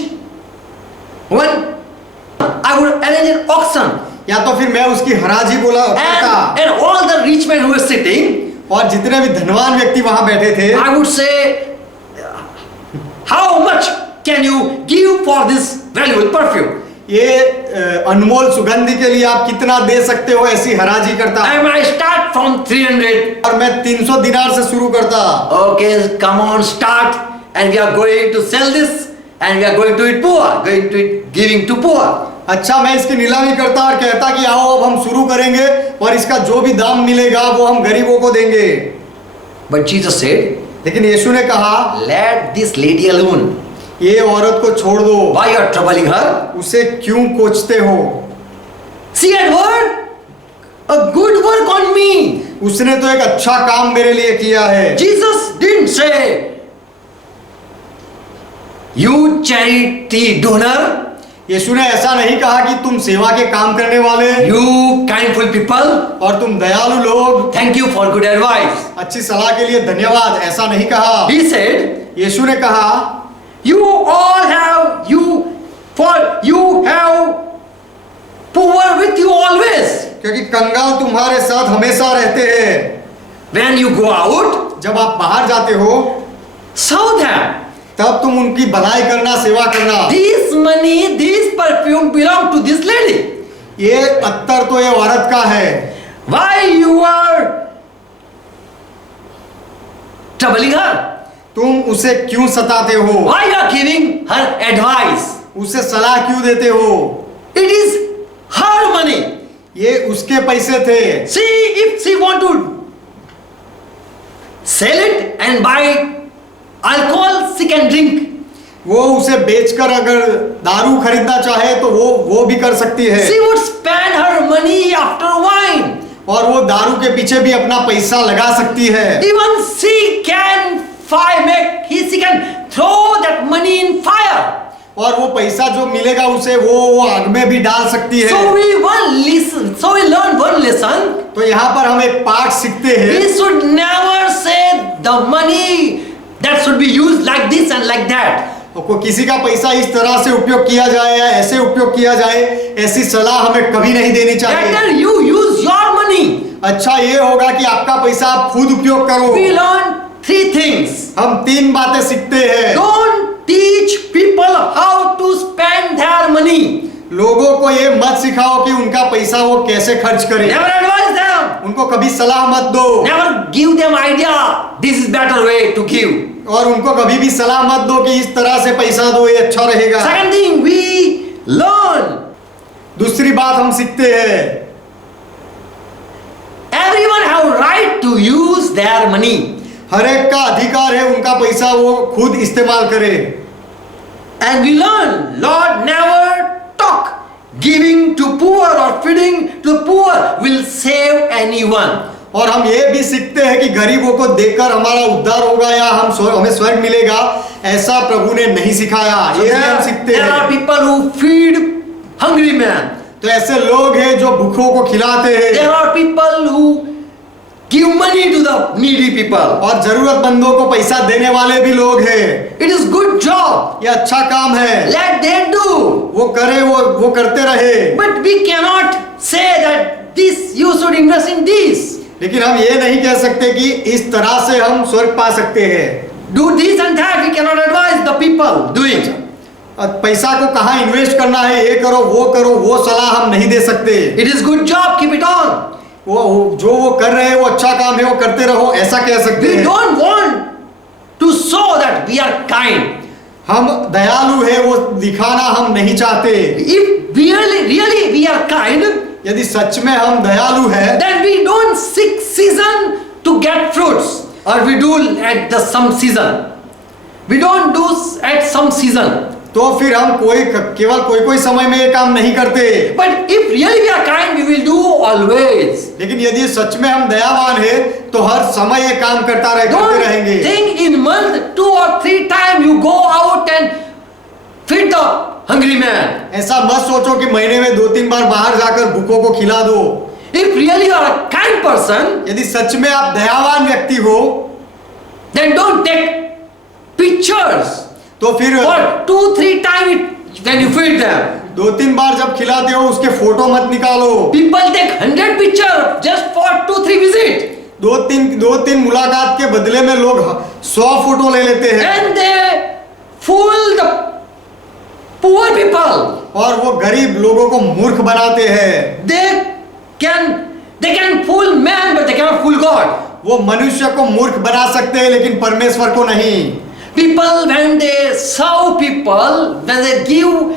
an auction. या तो फिर मैं उसकी हराजी बोला करता। And all the rich men who were sitting और जितने भी धनवान व्यक्ति वहां बैठे थे, I would say, how much can you give for this valuable perfume? ये अनमोल सुगंधि के लिए आप कितना दे सकते हो, ऐसी हराजी करता। I might start from 300. और मैं 300 दिनार से शुरू करता। Okay, come on, start, and we are going to sell this, and we are going to it poor, going to it giving to poor. अच्छा, मैं इसकी नीलामी करता और कहता कि आओ अब हम शुरू करेंगे और इसका जो भी दाम मिलेगा वो हम गरीबों को देंगे। But Jesus said, लेकिन यीशु ने कहा, let this lady alone. ये औरत को छोड़ दो। Why you are troubling her? उसे क्यों कोचते हो? She had worked a good work on me. उसने तो एक अच्छा काम मेरे लिए किया है। Jesus didn't say, you charity donor, यीशु ने ऐसा नहीं कहा कि तुम सेवा के काम करने वाले, you kindful people, और तुम दयालु लोग, thank you for good advice. अच्छी सलाह के लिए धन्यवाद, ऐसा नहीं कहा। He said, यीशु ने कहा, you all have poor with you always. क्योंकि कंगाल तुम्हारे साथ हमेशा रहते हैं। When you go out, जब आप बाहर जाते हो serve them. तब तुम उनकी भलाई करना, सेवा करना। This money, this perfume belong to this lady. ये अत्तर तो ये औरत का है। Why you are troubling her? तुम उसे क्यों सताते हो? Why you are giving her advice? उसे सलाह क्यों देते हो? It is her money. ये उसके पैसे थे। See, if she want to sell it and buy alcohol, she can drink. वो उसे बेचकर अगर दारू खरीदना चाहे तो वो भी कर सकती है। She would spend her money after wine. और वो दारू के पीछे भी अपना पैसा लगा सकती है। Even she can she can throw that money in fire. और वो पैसा जो मिलेगा उसे वो आग में भी डाल सकती है। So we learn one lesson. तो यहाँ पर हम एक पाठ सीखते हैं। We should never say the money that should be used like this and like that. तो किसी का पैसा इस तरह से उपयोग किया जाए या ऐसे उपयोग किया जाए, ऐसी सलाह हमें कभी नहीं देनी चाहिए। Better you use your money. अच्छा ये होगा कि आपका पैसा आप खुद उपयोग करो। We learn 3 things. हम 3 बातें सीखते हैं। Don't teach people how to spend their money. लोगों को ये मत सिखाओ कि उनका पैसा वो कैसे खर्च करें। Never advise them. उनको कभी सलाह मत दो। Never give them idea. This is better way to give. और उनको कभी भी सलाह मत दो कि इस तरह से पैसा दो, ये अच्छा रहेगा। Second thing we learn. दूसरी बात हम सीखते हैं, Everyone have right to use their money. हर एक का अधिकार है उनका पैसा वो खुद इस्तेमाल करे। And we learn, Lord never talk. Giving to poor or feeding to poor will save anyone. और हम ये भी सीखते हैं कि गरीबों को देकर हमारा उद्धार होगा या हमें स्वर्ग मिलेगा, ऐसा प्रभु ने नहीं सिखाया। ये भी हम सीखते There are हैं। people who feed hungry men. तो ऐसे लोग हैं जो भूखों को खिलाते हैं। There are people who give money to the needy people. और जरूरतमंदों को पैसा देने वाले भी लोग हैं। It is good job. ये अच्छा काम है। Let them do. वो करे, वो करते रहे। But we cannot say that this you should invest in this. लेकिन हम ये नहीं कह सकते कि इस तरह से हम स्वर्ग पा सकते हैं। Do this and that. We cannot advise the people doing. पैसा को कहाँ इन्वेस्ट करना है, ये करो, वो सलाह हम नहीं दे सकते। It is good job. Keep it on. वो कर रहे हैं वो अच्छा काम है, वो करते रहो, ऐसा कह सकते We हैं। don't want to show that we are kind. हम दयालु है वो दिखाना हम नहीं चाहते। If really we are kind, यदि सच में हम दयालु हैं, then we don't seek season to get fruits, or we do at the some season. We don't do at some season. तो फिर हम केवल कोई समय में ये काम नहीं करते। But if really we are kind, we will do always. लेकिन यदि सच में हम दयावान हैं तो हर समय ये काम करते रहेंगे। Don't think in month 2 or 3 times you go out and feed the hungry man. ऐसा मत सोचो कि महीने में 2-3 बार बाहर जाकर भूखों को खिला दो। If really you are a kind person, यदि सच में आप दयावान व्यक्ति हो, then don't take pictures तो फिर for 2-3 times when you feed them. 2-3 बार जब खिलाते हो उसके फोटो मत निकालो। People take 100 pictures just for 2-3 visits. दो तीन मुलाकात के बदले में लोग 100 फोटो ले लेते हैं And they fool the poor people. और वो गरीब लोगों को मूर्ख बनाते हैं। They can fool man, but they cannot fool God. वो मनुष्य को मूर्ख बना सकते हैं लेकिन परमेश्वर को नहीं। People, when they serve people, when they give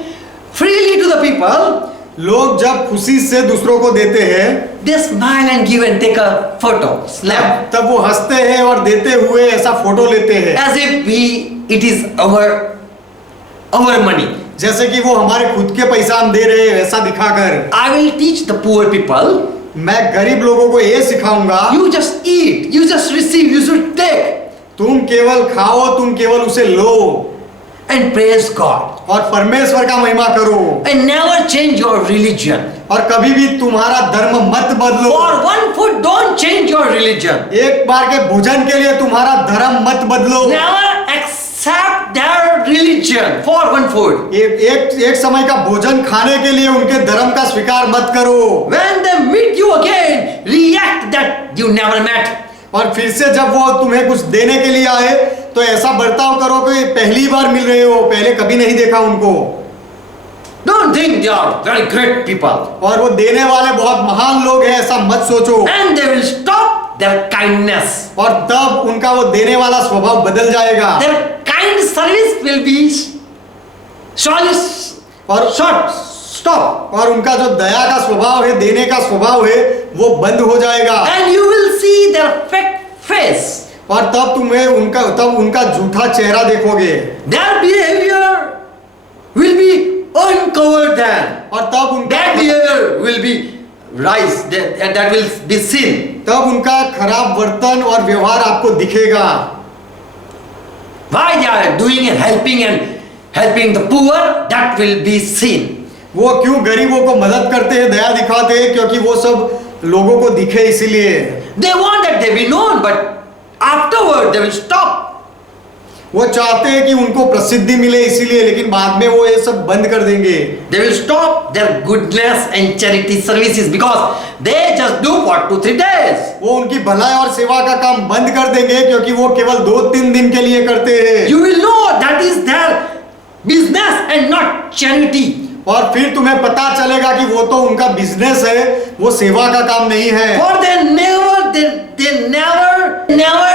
freely to the people, लोग जब खुशी से दूसरों को देते हैं they smile and give and take a photo, snap, तब वो हंसते हैं और देते हुए ऐसा फोटो लेते हैं as if it is our money. जैसे कि वो हमारे खुद के पैसा हम दे रहे हैं ऐसा दिखाकर। I will teach the poor people. मैं गरीब लोगों को ये सिखाऊंगा, You just eat, you just receive, you should take तुम केवल खाओ, तुम केवल उसे लो and praise God. और परमेश्वर का महिमा करो And never change your religion. और कभी भी तुम्हारा धर्म मत बदलो। For one food, don't change your religion. एक बार के भोजन के लिए तुम्हारा धर्म मत बदलो। Never accept their religion for one food. एक समय का भोजन खाने के लिए उनके धर्म का स्वीकार मत करो। When they meet you again, react that you never met. और फिर से जब वो तुम्हें कुछ देने के लिए आए तो ऐसा बर्ताव करो कि पहली बार मिल रहे हो, पहले कभी नहीं देखा उनको। Don't think they are very great people. और वो देने वाले बहुत महान लोग हैं ऐसा मत सोचो। And they will stop their kindness. और तब उनका वो देने वाला स्वभाव बदल जाएगा। Their kind service will be short, stop. और उनका जो दया का स्वभाव है, देने का स्वभाव है, वो बंद हो जाएगा। And you will see their fake face. और तब उनका झूठा चेहरा देखोगे। Their behavior will be uncovered then. और तब उनका That behavior will be rise, that will be seen. तब उनका खराब वर्तन और व्यवहार आपको दिखेगा। Why they are doing and helping the poor, that will be seen. वो क्यों गरीबों को मदद करते हैं, दया दिखाते हैं, क्योंकि वो सब लोगों को दिखे इसीलिए। They want that they be known, but afterward they will stop. वो चाहते हैं कि उनको प्रसिद्धि मिले इसीलिए, लेकिन बाद में वो ये सब बंद कर देंगे। They will stop their goodness and charity services because they just do for 2-3 days. वो उनकी भलाई और सेवा का काम बंद कर देंगे क्योंकि वो केवल 2-3 दिन के लिए करते हैं। You will know that is their business and not charity. और फिर तुम्हें पता चलेगा कि वो तो उनका बिजनेस है, वो सेवा का काम नहीं है। For they never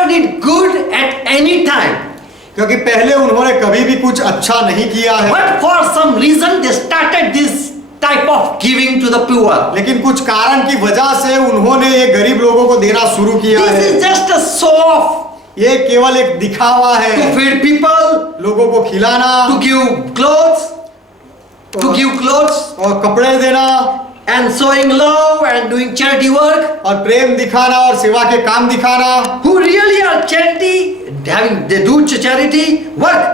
did good at any time. क्योंकि पहले उन्होंने कभी भी कुछ अच्छा नहीं किया है। But for some reason they started this type of giving to the poor. लेकिन कुछ कारण की वजह से उन्होंने ये गरीब लोगों को देना शुरू किया This है। is just a show off. ये केवल एक दिखावा है। To feed people, लोगों को खिलाना, to give clothes, और कपड़े देना, and showing love and doing charity work. और प्रेम दिखाना और सेवा के काम दिखाना। Who really are charity, they do charity work.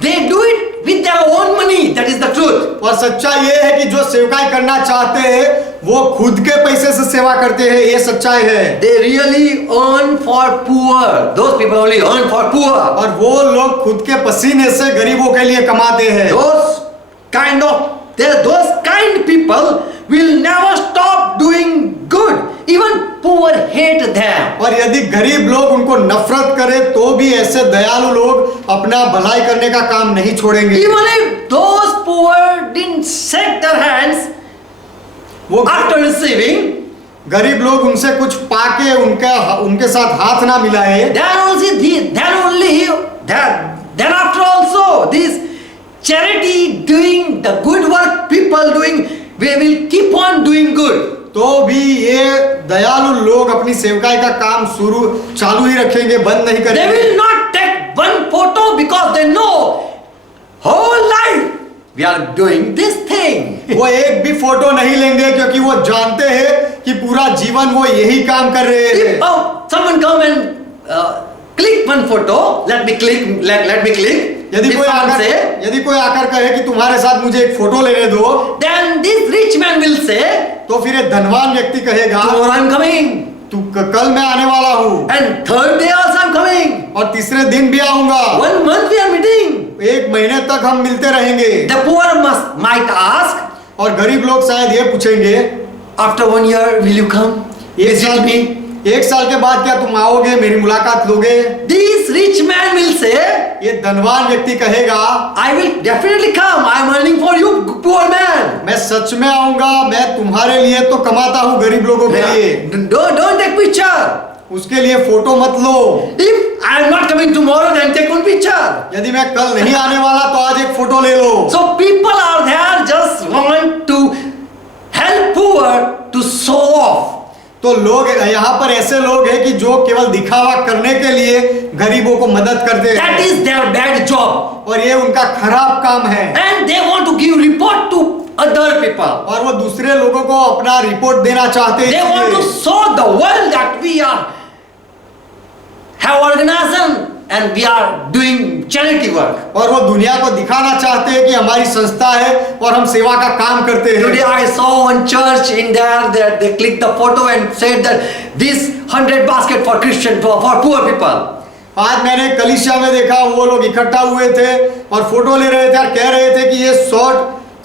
They do it with their own money. That is the truth. और सच्चाई ये है कि जो सेवकाई करना चाहते हैं वो खुद के पैसे से सेवा करते हैं, ये सच्चाई है। They really earn for poor. Those people only earn for poor. और वो लोग खुद के पसीने से गरीबों के लिए कमाते हैं। Those kind people will never stop doing good. Even poor hate them. और यदि गरीब लोग उनको नफरत करें तो भी ऐसे दयालु लोग अपना भलाई करने का काम नहीं छोड़ेंगे। Even if those poor didn't shake their hands वो after receiving, गरीब लोग उनसे कुछ पाके उनके साथ हाथ ना मिलाए, then after also this charity doing the good work people doing, we will keep on doing good. तो भी ये दयालु लोग अपनी सेवकाई का काम चालू ही रखेंगे, बंद नहीं They करेंगे। will not take one photo because they know whole life we are doing this thing. वो एक भी फोटो नहीं लेंगे क्योंकि वो जानते हैं कि पूरा जीवन वो यही काम कर रहे हैं। If someone come and click one photo, let me click. यदि कोई आकर कहे कि तुम्हारे साथ मुझे एक फोटो लेने दो, then this rich man will say, तो फिर एक धनवान व्यक्ति कहेगा, tomorrow I am coming. कल मैं आने वाला हूँ, And third day also I am coming. और तीसरे दिन भी आऊंगा। 1 month we are meeting. एक महीने तक हम मिलते रहेंगे। The poor might ask, और गरीब लोग शायद ये पूछेंगे, after 1 year will you come? Visit me? 1 साल के बाद क्या तुम आओगे, मेरी मुलाकात लोगे? This rich man will say, ये धनवान व्यक्ति कहेगा, I will definitely come. I am earning for you, poor man. मैं सच में आऊंगा, मैं तुम्हारे लिए तो कमाता हूँ, गरीब लोगों के लिए। Don't take picture. उसके लिए फोटो मत लो। If I am not coming tomorrow, then take one picture. यदि मैं कल नहीं आने वाला तो आज एक फोटो ले लो। So people are there just want to help poor to show off. तो लोग यहाँ पर ऐसे लोग हैं कि जो केवल दिखावा करने के लिए गरीबों को मदद करते That हैं, is their bad job. और ये उनका खराब काम है। And they want to give report to other people. और वो दूसरे लोगों को अपना रिपोर्ट देना चाहते They हैं, want to show the world that we have organization and we are doing charity work. और वो दुनिया को दिखाना चाहते हैं कि हमारी संस्था है और हम सेवा का काम करते Today हैं। I saw one church in there that they clicked the photo and said that this 100 basket for Christian for poor people. आज मैंने कलीसिया में देखा, वो लोग इकट्ठा हुए थे और फोटो ले रहे थे और कह रहे थे कि ये 100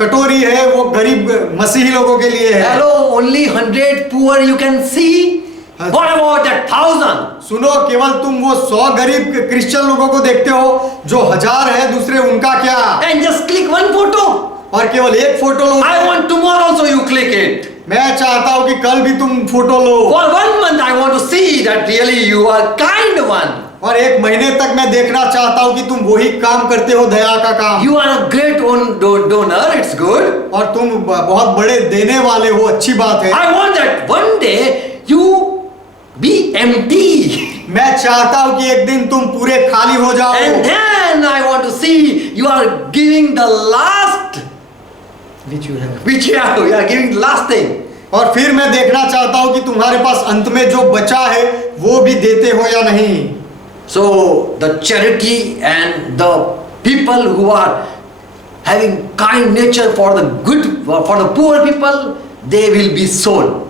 कटोरी है, वो गरीब मसीही लोगों के लिए है। Hello, only 100 poor you can see. What about that 1000? सुनो, केवल तुम वो 100 गरीब क्रिश्चियन लोगों को देखते हो, जो 1000 है दूसरे, उनका क्या? And just click one photo. और केवल एक photo low. I want tomorrow also you click it. मैं चाहता हूँ कि कल भी तुम photo low. For 1 month I want to see that really you are kind one. और 1 महीने तक मैं देखना चाहता हूँ कि तुम वही काम करते हो, दया का काम। You are a great donor, it's good. और तुम बहुत बड़े देने वाले हो, अच्छी बात है। I want that one day you be empty. मैं चाहता हूँ कि एक दिन तुम पूरे खाली हो जाओ। And then I want to see you are giving the last which you are giving the last thing. और फिर मैं देखना चाहता हूँ कि तुम्हारे पास अंत में जो बचा है वो भी देते हो या नहीं। So the charity and the people who are having kind nature for the good, for the poor people, they will be sown.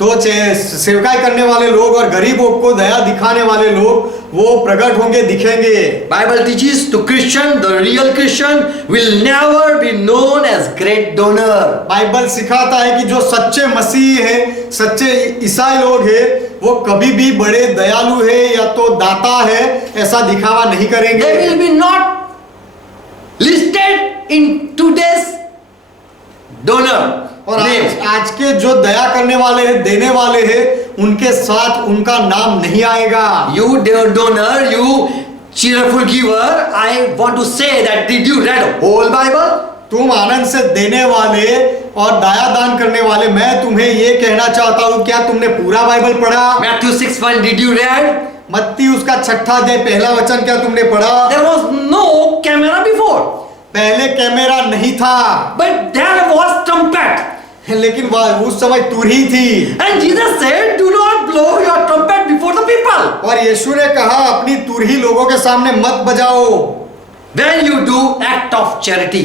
तो सेवकाई करने वाले लोग और गरीबों को दया दिखाने वाले लोग वो प्रकट होंगे, दिखेंगे। Bible teaches to Christian, the real Christian will never be known as great donor. Bible सिखाता है कि जो सच्चे मसीह है, सच्चे ईसाई लोग हैं, वो कभी भी बड़े दयालु है या तो दाता है, ऐसा दिखावा नहीं करेंगे। They will be not listed in today's donor और name. आज के जो दया करने वाले हैं, देने वाले हैं, उनके साथ उनका नाम नहीं आएगा। You donor, you cheerful giver, I want to say that did you read whole Bible? तुम आनंद से देने वाले और दया दान करने वाले, मैं तुम्हें ये कहना चाहता हूँ, क्या तुमने पूरा बाइबल पढ़ा? Matthew 6:1 did you read? मत्ती उसका 6 अध्याय 1 वचन क्या तुमने पढ़ा? There was no camera before, पहले कैमरा नहीं था, but there was trumpet. लेकिन उस समय तुरही थी। And Jesus said, do not blow your trumpet before the people. और यीशु ने कहा, अपनी तुरही लोगों के सामने मत बजाओ। When you do act of charity,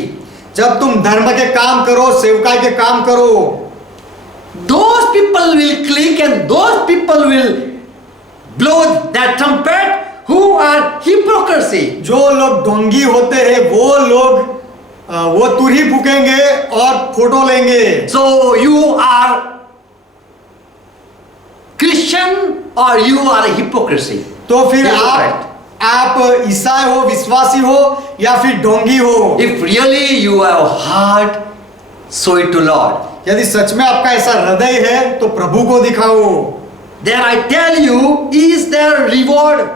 जब तुम धर्म के काम करो, सेवकाई के काम करो, those people will click and those people will blow that trumpet who are hypocrisy. जो लोग ढोंगी होते हैं वो लोग वो तुरही फूकेंगे और फोटो लेंगे। So you are Christian or you are a hypocrisy. तो फिर Hypocrite. आप ईसाई हो, विश्वासी हो या फिर ढोंगी हो। If really you have heart, show it to Lord. यदि सच में आपका ऐसा हृदय है तो प्रभु को दिखाओ। Then I tell you, is there reward?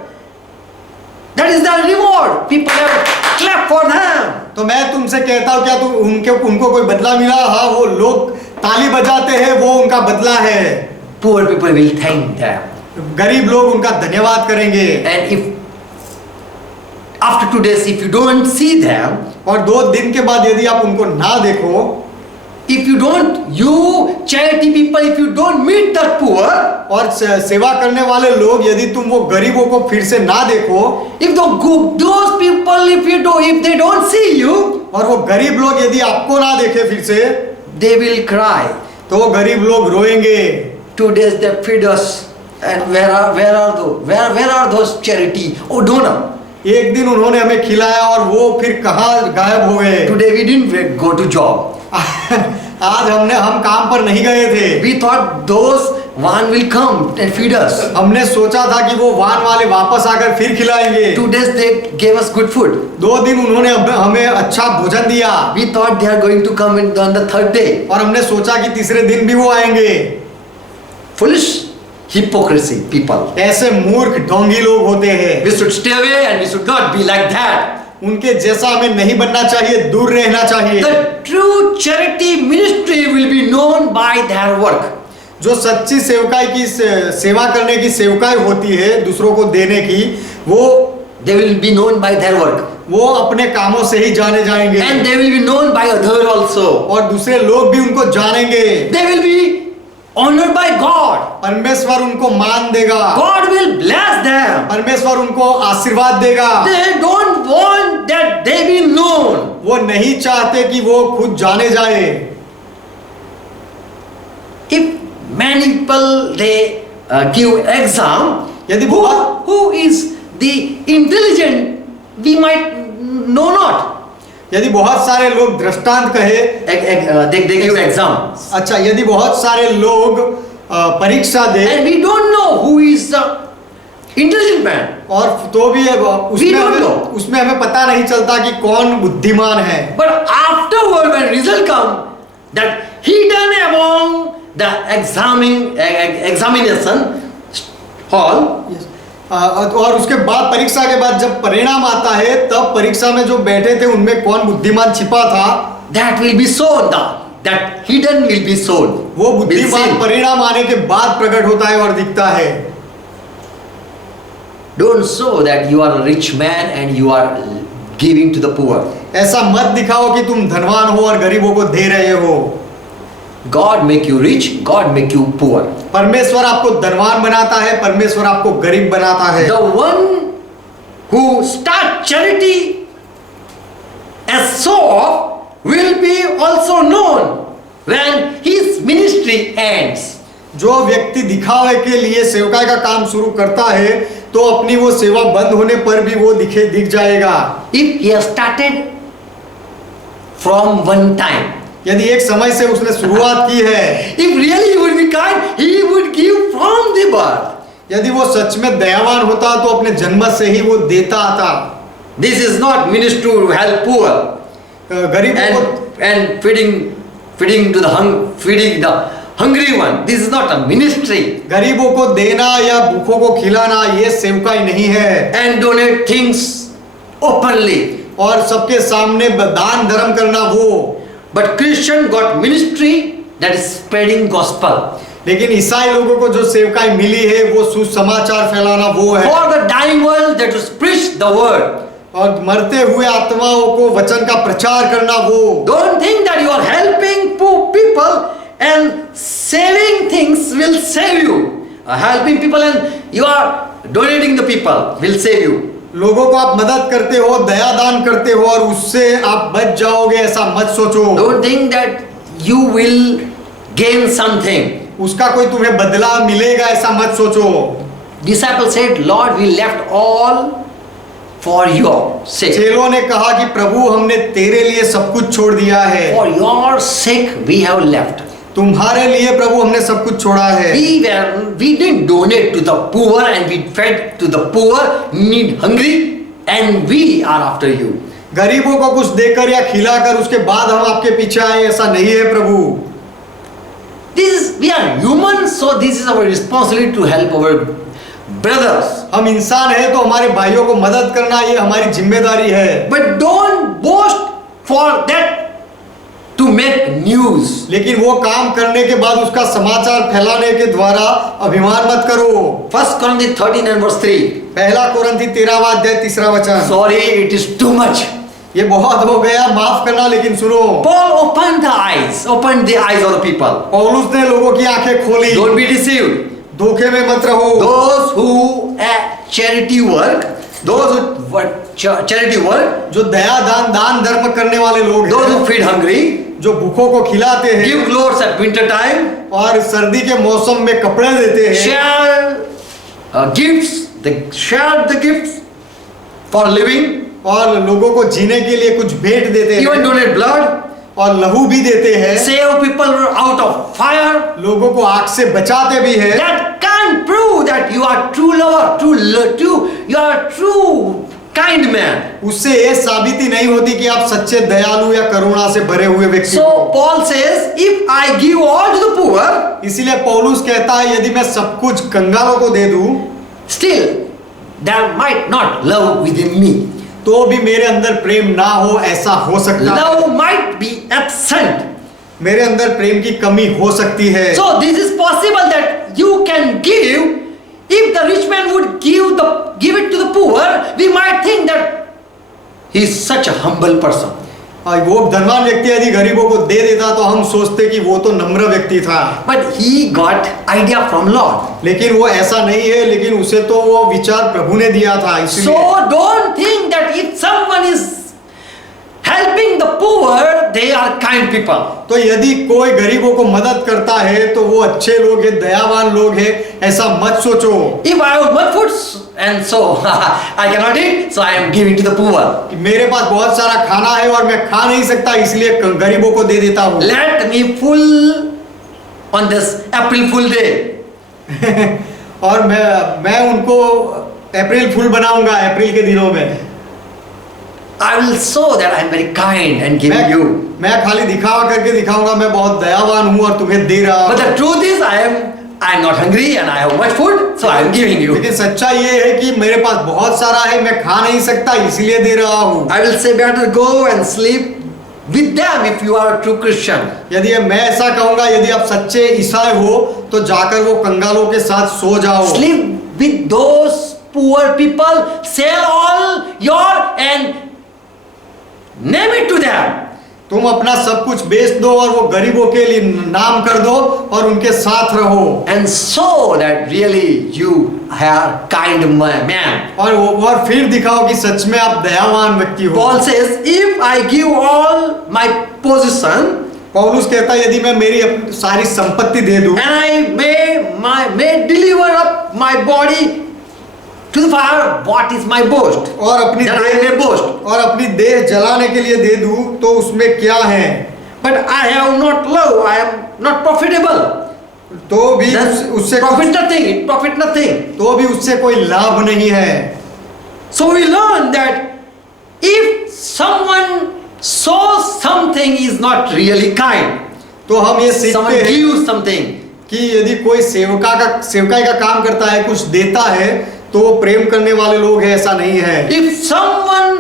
That is their reward. People have clap for them. तो मैं तुमसे कहता हूँ, क्या तुम उनको कोई बदला मिला? हाँ, वो लोग ताली बजाते हैं, वो उनका बदला है। Poor people will thank them. गरीब लोग उनका धन्यवाद करेंगे। And if after 2 days, if you don't see them, और 2 दिन के बाद यदि आप उनको ना देखो, if you don't, you charity people, if you don't meet the poor, और सेवा करने वाले लोग, यदि तुम वो गरीबों को फिर से ना देखो, if those people, if they don't see you, और वो गरीब लोग यदि आपको ना देखे फिर से, they will cry. तो वो गरीब लोग रोएंगे। 2 days they feed us, and where are those charity? Oh, donor. एक दिन उन्होंने हमें खिलाया और वो फिर कहाँ गायब हो गए। Today we didn't go to job. आज हम काम पर नहीं गए थे। We thought those one will come and feed us. हमने सोचा था कि वो वाहन वाले वापस आकर फिर खिलाएंगे। 2 days they gave us good food. 2 दिन उन्होंने हमें अच्छा भोजन दिया We thought they are going to come on the 3rd day. और हमने सोचा कि तीसरे दिन भी वो आएंगे। Foolish hypocrisy people. ऐसे मूर्ख ढोंगी लोग होते हैं। We should stay away and we should not be like that. उनके जैसा हमें नहीं बनना चाहिए, दूर रहना चाहिए। The true charity ministry will be known by their work. जो सच्ची सेवकाई की सेवा करने की सेवकाई होती है, दूसरों को देने की, वो They will be known by their work. वो अपने कामों से ही जाने जाएंगे And they will be known by others also. और दूसरे लोग भी उनको जानेंगे। They will be honored by God. परमेश्वर उनको मान देगा, God will bless them. परमेश्वर उनको आशीर्वाद देगा। They don't want that they be known. वो नहीं चाहते कि वो खुद जाने जाए। If many people they give exam, यदि who is the intelligent, we might know not. यदि बहुत सारे लोग दृष्टांत कहे, They give exam. अच्छा, यदि बहुत सारे लोग परीक्षा दे And we don't know who is the intelligent man. और तो भी We don't know. उसमें हमें पता नहीं चलता कि कौन बुद्धिमान है। But afterward when result come, that hidden among the examination hall, और उसके बाद परीक्षा के बाद जब परिणाम आता है, तब परीक्षा में जो बैठे थे उनमें कौन बुद्धिमान छिपा था, that will be shown. That hidden will be shown. वो बुद्धिमान परिणाम आने के बाद प्रकट होता है और दिखता है। Don't show that you are a rich man and you are giving to the poor. ऐसा मत दिखाओ कि तुम धनवान हो और गरीबों को दे रहे हो। God make you rich, God make you poor. परमेश्वर आपको धनवान बनाता है, परमेश्वर आपको गरीब बनाता है। The one who start charity as show will be also known when his ministry ends. जो व्यक्ति दिखावे के लिए सेवकाई का काम शुरू करता है, तो अपनी वो सेवा बंद होने पर भी वो दिख जाएगा। If he has started from one time, यदि एक समय से उसने शुरुआत की है, if really he would be kind, he would give from the birth. यदि वो सच में दयावान होता तो अपने जन्म से ही वो देता आता। This is not ministry to help poor गरीबों को and feeding the hungry one. This is not a ministry. गरीबों को देना या भूखों को खिलाना ये सेवकाई नहीं है। And donate things openly. और सबके सामने दान धर्म करना वो। But Christian got ministry that is spreading gospel. लेकिन ईसाई लोगों को जो सेवकाई मिली है वो सुसमाचार फैलाना वो है। For the dying world that is preach the word. और मरते हुए आत्माओं को वचन का प्रचार करना वो। Don't think that you are helping poor people and saving things will save you. Helping people and you are donating the people will save you. लोगों को आप मदद करते हो, दया दान करते हो और उससे आप बच जाओगे, ऐसा मत सोचो। Don't think that you will gain something. उसका कोई तुम्हें बदला मिलेगा, ऐसा मत सोचो। Disciples said, Lord, we left all for your sake. चेलों ने कहा कि प्रभु हमने तेरे लिए सब कुछ छोड़ दिया है। For your sake we have left. तुम्हारे लिए प्रभु हमने सब कुछ छोड़ा है। We didn't donate to the poor and we fed to the poor, need hungry, and we are after you. गरीबों को कुछ देकर या खिलाकर उसके बाद हम आपके पीछे आए, ऐसा नहीं है प्रभु। We are human, so this is our responsibility to help our brothers. हम इंसान हैं तो हमारे भाइयों को मदद करना ये हमारी जिम्मेदारी है। But don't boast for that to make news. लेकिन वो काम करने के बाद उसका समाचार फैलाने के द्वारा अभिमान मत करो। 1 Corinthians 13 and verse 3. पहला कोरिन्थी 13वां अध्याय 3रा वचन। Sorry, it is too much. ये बहुत हो गया, माफ करना, लेकिन सुनो। Paul opened the eyes of the people. पौलुस ने लोगों की आंखें खोली। Don't be deceived. धोखे में मत रहो। Those who charity work, जो दया दान धर्म करने वाले लोग हैं, those who feed hungry, जो भूखों को खिलाते हैं, give clothes at winter time, और सर्दी के मौसम में कपड़े देते हैं, share the gifts for living, और लोगों को जीने के लिए कुछ भेंट देते हैं, even donate blood, और लहू भी देते हैं, save people out of fire. लोगों को आग से बचाते भी हैं। That can't prove that you are true lover, you are true kind man. उससे ये साबिती नहीं होती कि आप सच्चे दयालु या करुणा से भरे हुए व्यक्ति So हो। Paul says, if I give all to the poor, इसीलिए पौलुस कहता है यदि मैं सब कुछ कंगालों को दे दूं, still there might not love within me. तो भी मेरे अंदर प्रेम ना हो, ऐसा हो सकता है। Love might be absent. मेरे अंदर प्रेम की कमी हो सकती है। So this is possible that you can give. If the rich man would give it to the poor, we might think that he is such a humble person. और वो धनवान व्यक्ति यदि गरीबों को दे देता तो हम सोचते कि वो तो नम्र व्यक्ति था, But he got idea from Lord. लेकिन वो ऐसा नहीं है। लेकिन उसे तो वो विचार प्रभु ने दिया था। इसलिए So don't think that if someone is helping the poor, they are kind people. तो यदि कोई गरीबों को मदद करता है तो वो अच्छे लोग हैं, दयावान लोग हैं, ऐसा मत सोचो। If I have one food and so I cannot eat, so I am giving to the poor. मेरे पास बहुत सारा खाना है और मैं खा नहीं सकता, इसलिए गरीबों को दे देता हूँ। Let me full on this April Fool Day. और मैं उनको अप्रैल फूल बनाऊंगा अप्रैल के दिनों में। I will show that I am very kind and giving you. मैं खाली दिखावा करके दिखाऊंगा मैं बहुत दयावान हूँ और तुम्हें दे रहा But हूँ। the truth is I am not hungry and I have much food, so I am giving you. लेकिन सच्चाई ये है कि मेरे पास बहुत सारा है, मैं खा नहीं सकता, इसलिए दे रहा हूँ। I will say better go and sleep with them if you are a true Christian. यदि मैं ऐसा कहूंगा, यदि आप सच्चे ईसाई हो तो जाकर वो कंगालों के साथ सो जाओ। Sleep with those poor people, sell all your and name it to them. तुम अपना सब कुछ बेच दो और वो गरीबों के लिए नाम कर दो और उनके साथ रहो। And show that really you are kind man. और फिर दिखाओ कि सच में आप दयावान व्यक्ति हो। Paul says, if I give all my possession पौलुस कहता है यदि मैं मेरी अपनी सारी संपत्ति दे दूं and I may deliver up my body to the fire, what is my boast? और अपनी That I may boast. और अपनी देह जलाने के लिए दे दूं तो उसमें क्या है? But I have not love, I am not profitable. तो भी उससे Profit nothing, it profit nothing. तो भी उससे कोई लाभ नहीं है। So we learn that if someone shows something is not really kind, तो हम ये someone सीखते हैं gives something, कि यदि कोई सेवकाई का काम करता है, कुछ देता है, तो वो प्रेम करने वाले लोग हैं, ऐसा नहीं है। if someone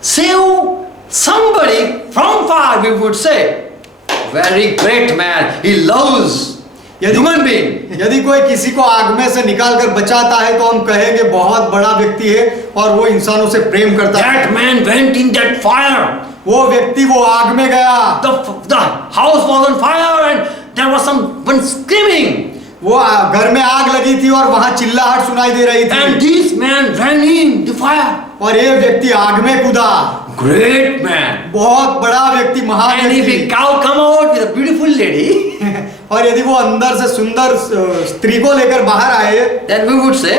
save somebody from far, we would say, very great man, he loves human being. यदि कोई किसी को आग में से निकाल कर बचाता है तो हम कहेंगे बहुत बड़ा व्यक्ति है और वो इंसानों से प्रेम करता है। That man went in that fire. वो व्यक्ति वो आग में गया। The house was on fire and there was someone screaming. वो घर में आग लगी थी और वहां चिल्लाहट सुनाई दे रही And थी this man ran in the fire. और ये व्यक्ति आग में कूदा। Great man. बहुत बड़ा व्यक्ति, महान And if a व्यक्ति। cow come out with a beautiful lady, और यदि वो अंदर से सुंदर स्त्री को लेकर बाहर आए then we would say,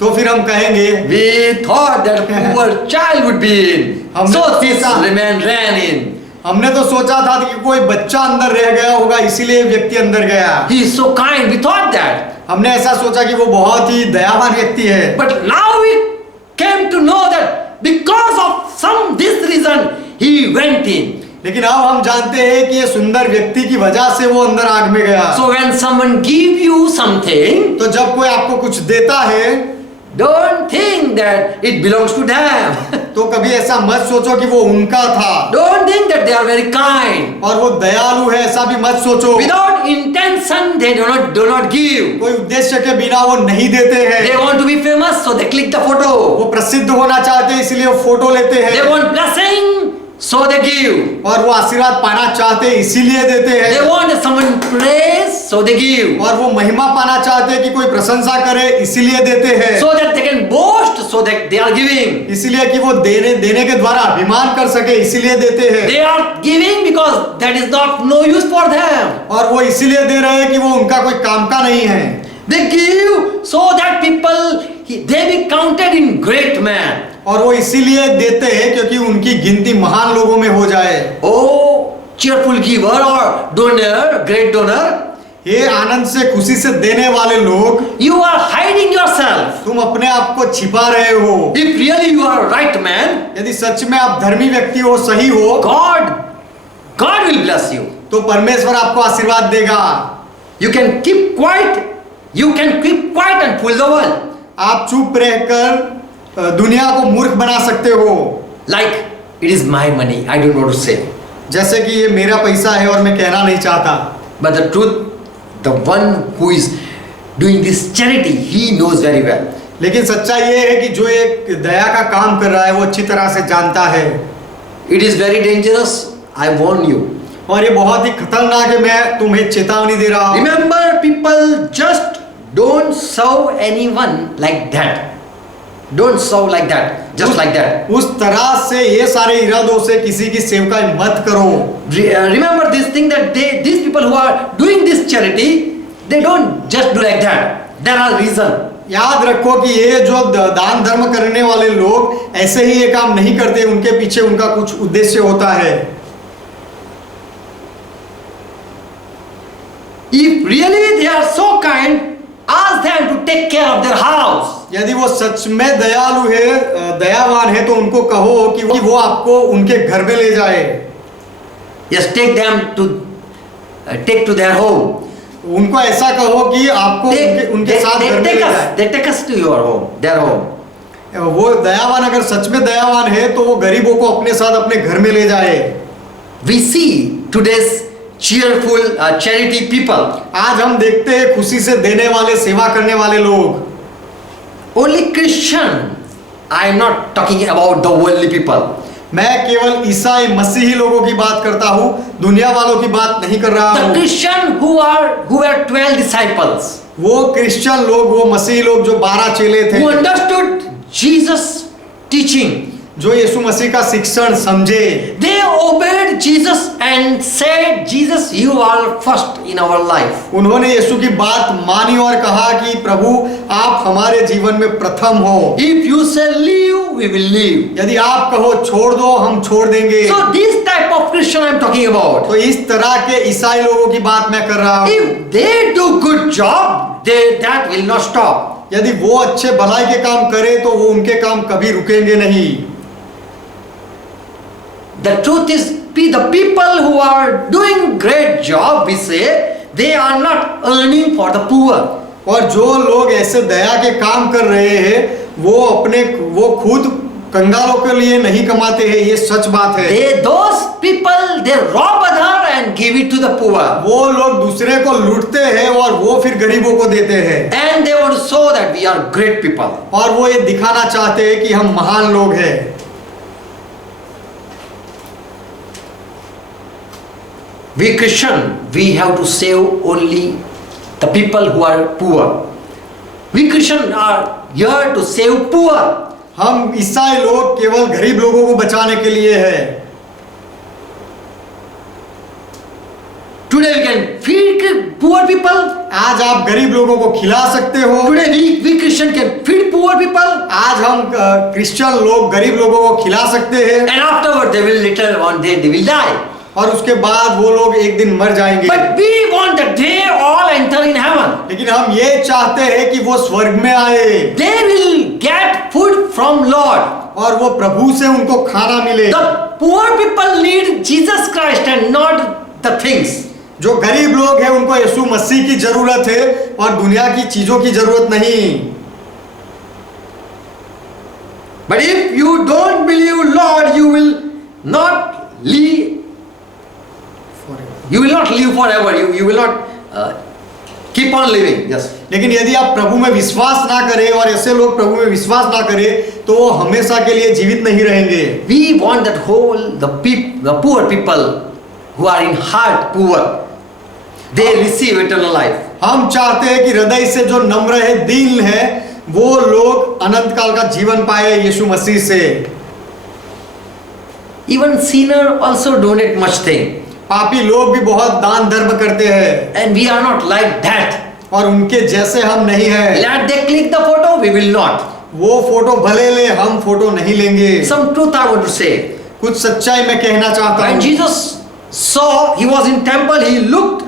तो फिर हम कहेंगे we thought that poor child would be in. हमने So तो this सोचा- man ran in. हमने तो सोचा था कि कोई बच्चा अंदर रह गया होगा इसीलिए व्यक्ति अंदर गया। He is so kind. We thought that. हमने ऐसा सोचा कि वो बहुत ही दयावान व्यक्ति है। But now we came to know that because of this reason he went in. लेकिन अब हम जानते हैं कि ये सुंदर व्यक्ति की वजह से वो अंदर आग में गया। So when someone give you something, तो जब कोई आपको कुछ देता है don't think that it belongs to them. तो कभी ऐसा मत सोचो कि वो उनका था Don't think that they are very kind. और वो दयालु है, ऐसा भी मत सोचो। Without intention, they do not give. कोई उद्देश्य के बिना वो नहीं देते They हैं। want to be famous, so they click the photo. वो प्रसिद्ध होना चाहते हैं इसलिए वो फोटो लेते They हैं want blessing, so they give. और वो आशीर्वाद पाना चाहते हैं इसीलिए देते They हैं want someone praise, so they give. और वो महिमा पाना चाहते हैं कि कोई प्रशंसा करे इसीलिए देते हैं। So that they can boast, so that they are giving. इसलिए कि वो देने के द्वारा अभिमान कर सके इसीलिए देते हैं They are giving because that is not no use for them. और वो इसीलिए दे रहे हैं कि वो उनका कोई काम का नहीं है। They give so that people they be counted in great man. और वो इसीलिए देते हैं क्योंकि उनकी गिनती महान लोगों में हो जाए। Oh cheerful giver or donor, great donor, ये आनंद से खुशी से देने वाले लोग, you are hiding yourself. तुम अपने आप को छिपा रहे हो। If really you are a right man, यदि सच में आप धर्मी व्यक्ति हो, सही हो, God will bless you. तो परमेश्वर आपको आशीर्वाद देगा। You can keep quiet. You can keep quiet and fool the world. आप चुप रहकर दुनिया को मूर्ख बना सकते हो। Like it is my money. I don't want to say. जैसे कि ये मेरा पैसा है और मैं कहना नहीं चाहता। But the truth, the one who is doing this charity, he knows very well. लेकिन सच्चाई ये है कि जो एक दया का काम कर रहा है वो अच्छी तरह से जानता है। It is very dangerous. I warn you. और ये बहुत ही खतरनाक है, मैं तुम्हें चेतावनी दे रहा हूँ। Remember, people just don't serve anyone like that. Don't serve like that. Just like that. उस तरह से ये सारे इरादों से किसी की सेवकाई मत करो। Remember this thing that these people who are doing this charity, they don't just do like that. There are reasons. याद रखो कि ये जो दान धर्म करने वाले लोग ऐसे ही ये काम नहीं करते, उनके पीछे उनका कुछ उद्देश्य होता है। If really they are so kind, ask them to take care of their house. यदि वो सच में दयालु है, दयावान है, तो उनको कहो कि वो आपको उनके घर में ले जाए। Just take them to take to their home. उनको ऐसा कहो कि आपको उनके साथ घर में ले जाए। They take us to your home, their home. वो दयावान अगर सच में दयावान है तो वो गरीबों को अपने साथ अपने घर में ले जाए। We see today's cheerful charity people. आज हम देखते हैं खुशी से देने वाले, सेवा करने वाले लोग। Only Christian. I am not talking about the worldly people. मैं केवल ईसाई मसीही लोगों की बात करता हूँ, दुनिया वालों की बात नहीं कर रहा The हूँ। Christian who were 12 disciples, वो क्रिश्चियन लोग, वो मसीही लोग जो 12 चेले थे, who understood Jesus' teaching. जो यीशु मसीह का शिक्षण समझे, They obeyed Jesus and said, Jesus, you are first in our life. उन्होंने यीशु की बात मानी और कहा कि प्रभु आप हमारे जीवन में प्रथम हो। If you say leave, we will leave. यदि आप कहो छोड़ दो, हम छोड़ देंगे। So this type of Christian I am talking about. तो इस तरह के ईसाई लोगों की बात मैं कर रहा हूँ। If they do good job, that will not stop. यदि वो अच्छे भलाई के काम करे तो वो उनके काम कभी रुकेंगे नहीं। The truth is, the people who are doing great job, we say, they are not earning for the poor. और जो लोग ऐसे दया के काम कर रहे हैं वो खुद कंगालों के लिए नहीं कमाते हैं, ये सच बात है। Those people, they rob other and give it to the poor. वो लोग दूसरे को लूटते हैं और वो फिर गरीबों को देते हैं। And they want to show that we are great people. और वो ये दिखाना चाहते हैं कि हम महान लोग हैं। We Christian, we have to save only the people who are poor. We Christian are here to save poor. हम ईसाई लोग केवल गरीब लोगों को बचाने के लिए है। Today we can feed poor people. आज आप गरीब लोगों को खिला सकते हो। Today we Christian can feed poor people. आज हम क्रिश्चियन लोग गरीब लोगों को खिला सकते हैं। And afterward they will later one day they will die. और उसके बाद वो लोग एक दिन मर जाएंगे। But we want that they all enter in heaven. लेकिन हम ये चाहते हैं कि वो स्वर्ग में आए। They will get food from Lord. और वो प्रभु से उनको खाना मिले। The poor people need Jesus Christ and not the things. जो गरीब लोग हैं उनको यीशु मसीह की जरूरत है और दुनिया की चीजों की जरूरत नहीं। But if you don't believe Lord, you will not live. You will not live forever. You will not keep on living. Yes. लेकिन यदि आप प्रभु में विश्वास ना करें और ऐसे लोग प्रभु में विश्वास ना करें तो वो हमेशा के लिए जीवित नहीं रहेंगे। We want that whole the poor people who are in heart poor, they receive eternal life. हम चाहते हैं कि हृदय से जो नम्र है, दीन है, वो लोग अनंत काल का जीवन पाए यीशु मसीह से। Even sinner also donate much thing. पापी लोग भी बहुत दान धर्म करते हैं। And we are not like that. और उनके जैसे हम नहीं हैं। Let they click the photo, we will not. वो फोटो भले ले, हम फोटो नहीं लेंगे। Some truth I want to say. कुछ सच्चाई मैं कहना चाहता When हूँ। Jesus saw, he was in temple, he looked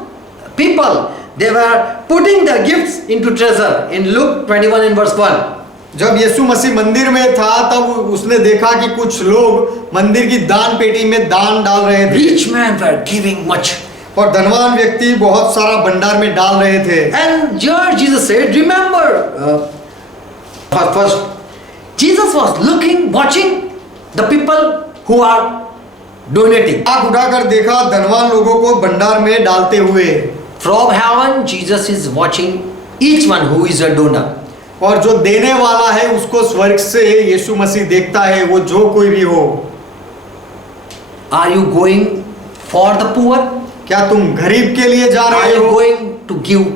people, they were putting their gifts into treasure in Luke 21 and verse 1. जब यीशु मसीह मंदिर में था तब उसने देखा कि कुछ लोग मंदिर की दान पेटी में दान डाल रहे थे Rich men were giving much. और धनवान व्यक्ति बहुत सारा भंडार में डाल रहे थे And here Jesus said, remember, first, Jesus was looking, watching the people who are donating. आंख उठाकर देखा धनवान लोगों को भंडार में डालते हुए From heaven, Jesus is watching each one who is a donor. और जो देने वाला है उसको स्वर्ग से यीशु मसीह देखता है वो जो कोई भी हो Are you going for the poor? क्या तुम गरीब के लिए जा Are रहे you हो going to give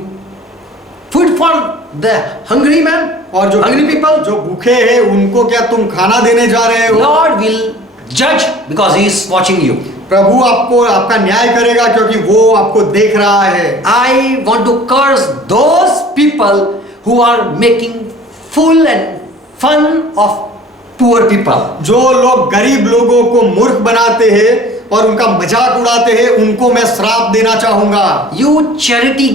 food for the hungry man? और जो hungry people? जो भूखे हैं उनको क्या तुम खाना देने जा रहे हो Lord will judge because He is watching you. प्रभु आपको आपका न्याय करेगा क्योंकि वो आपको देख रहा है I want to curse those people who are making fool and fun of poor people. जो लोग गरीब लोगों को मूर्ख बनाते हैं और उनका मजाक उड़ाते हैं उनको मैं श्राप देना चाहूंगा You charity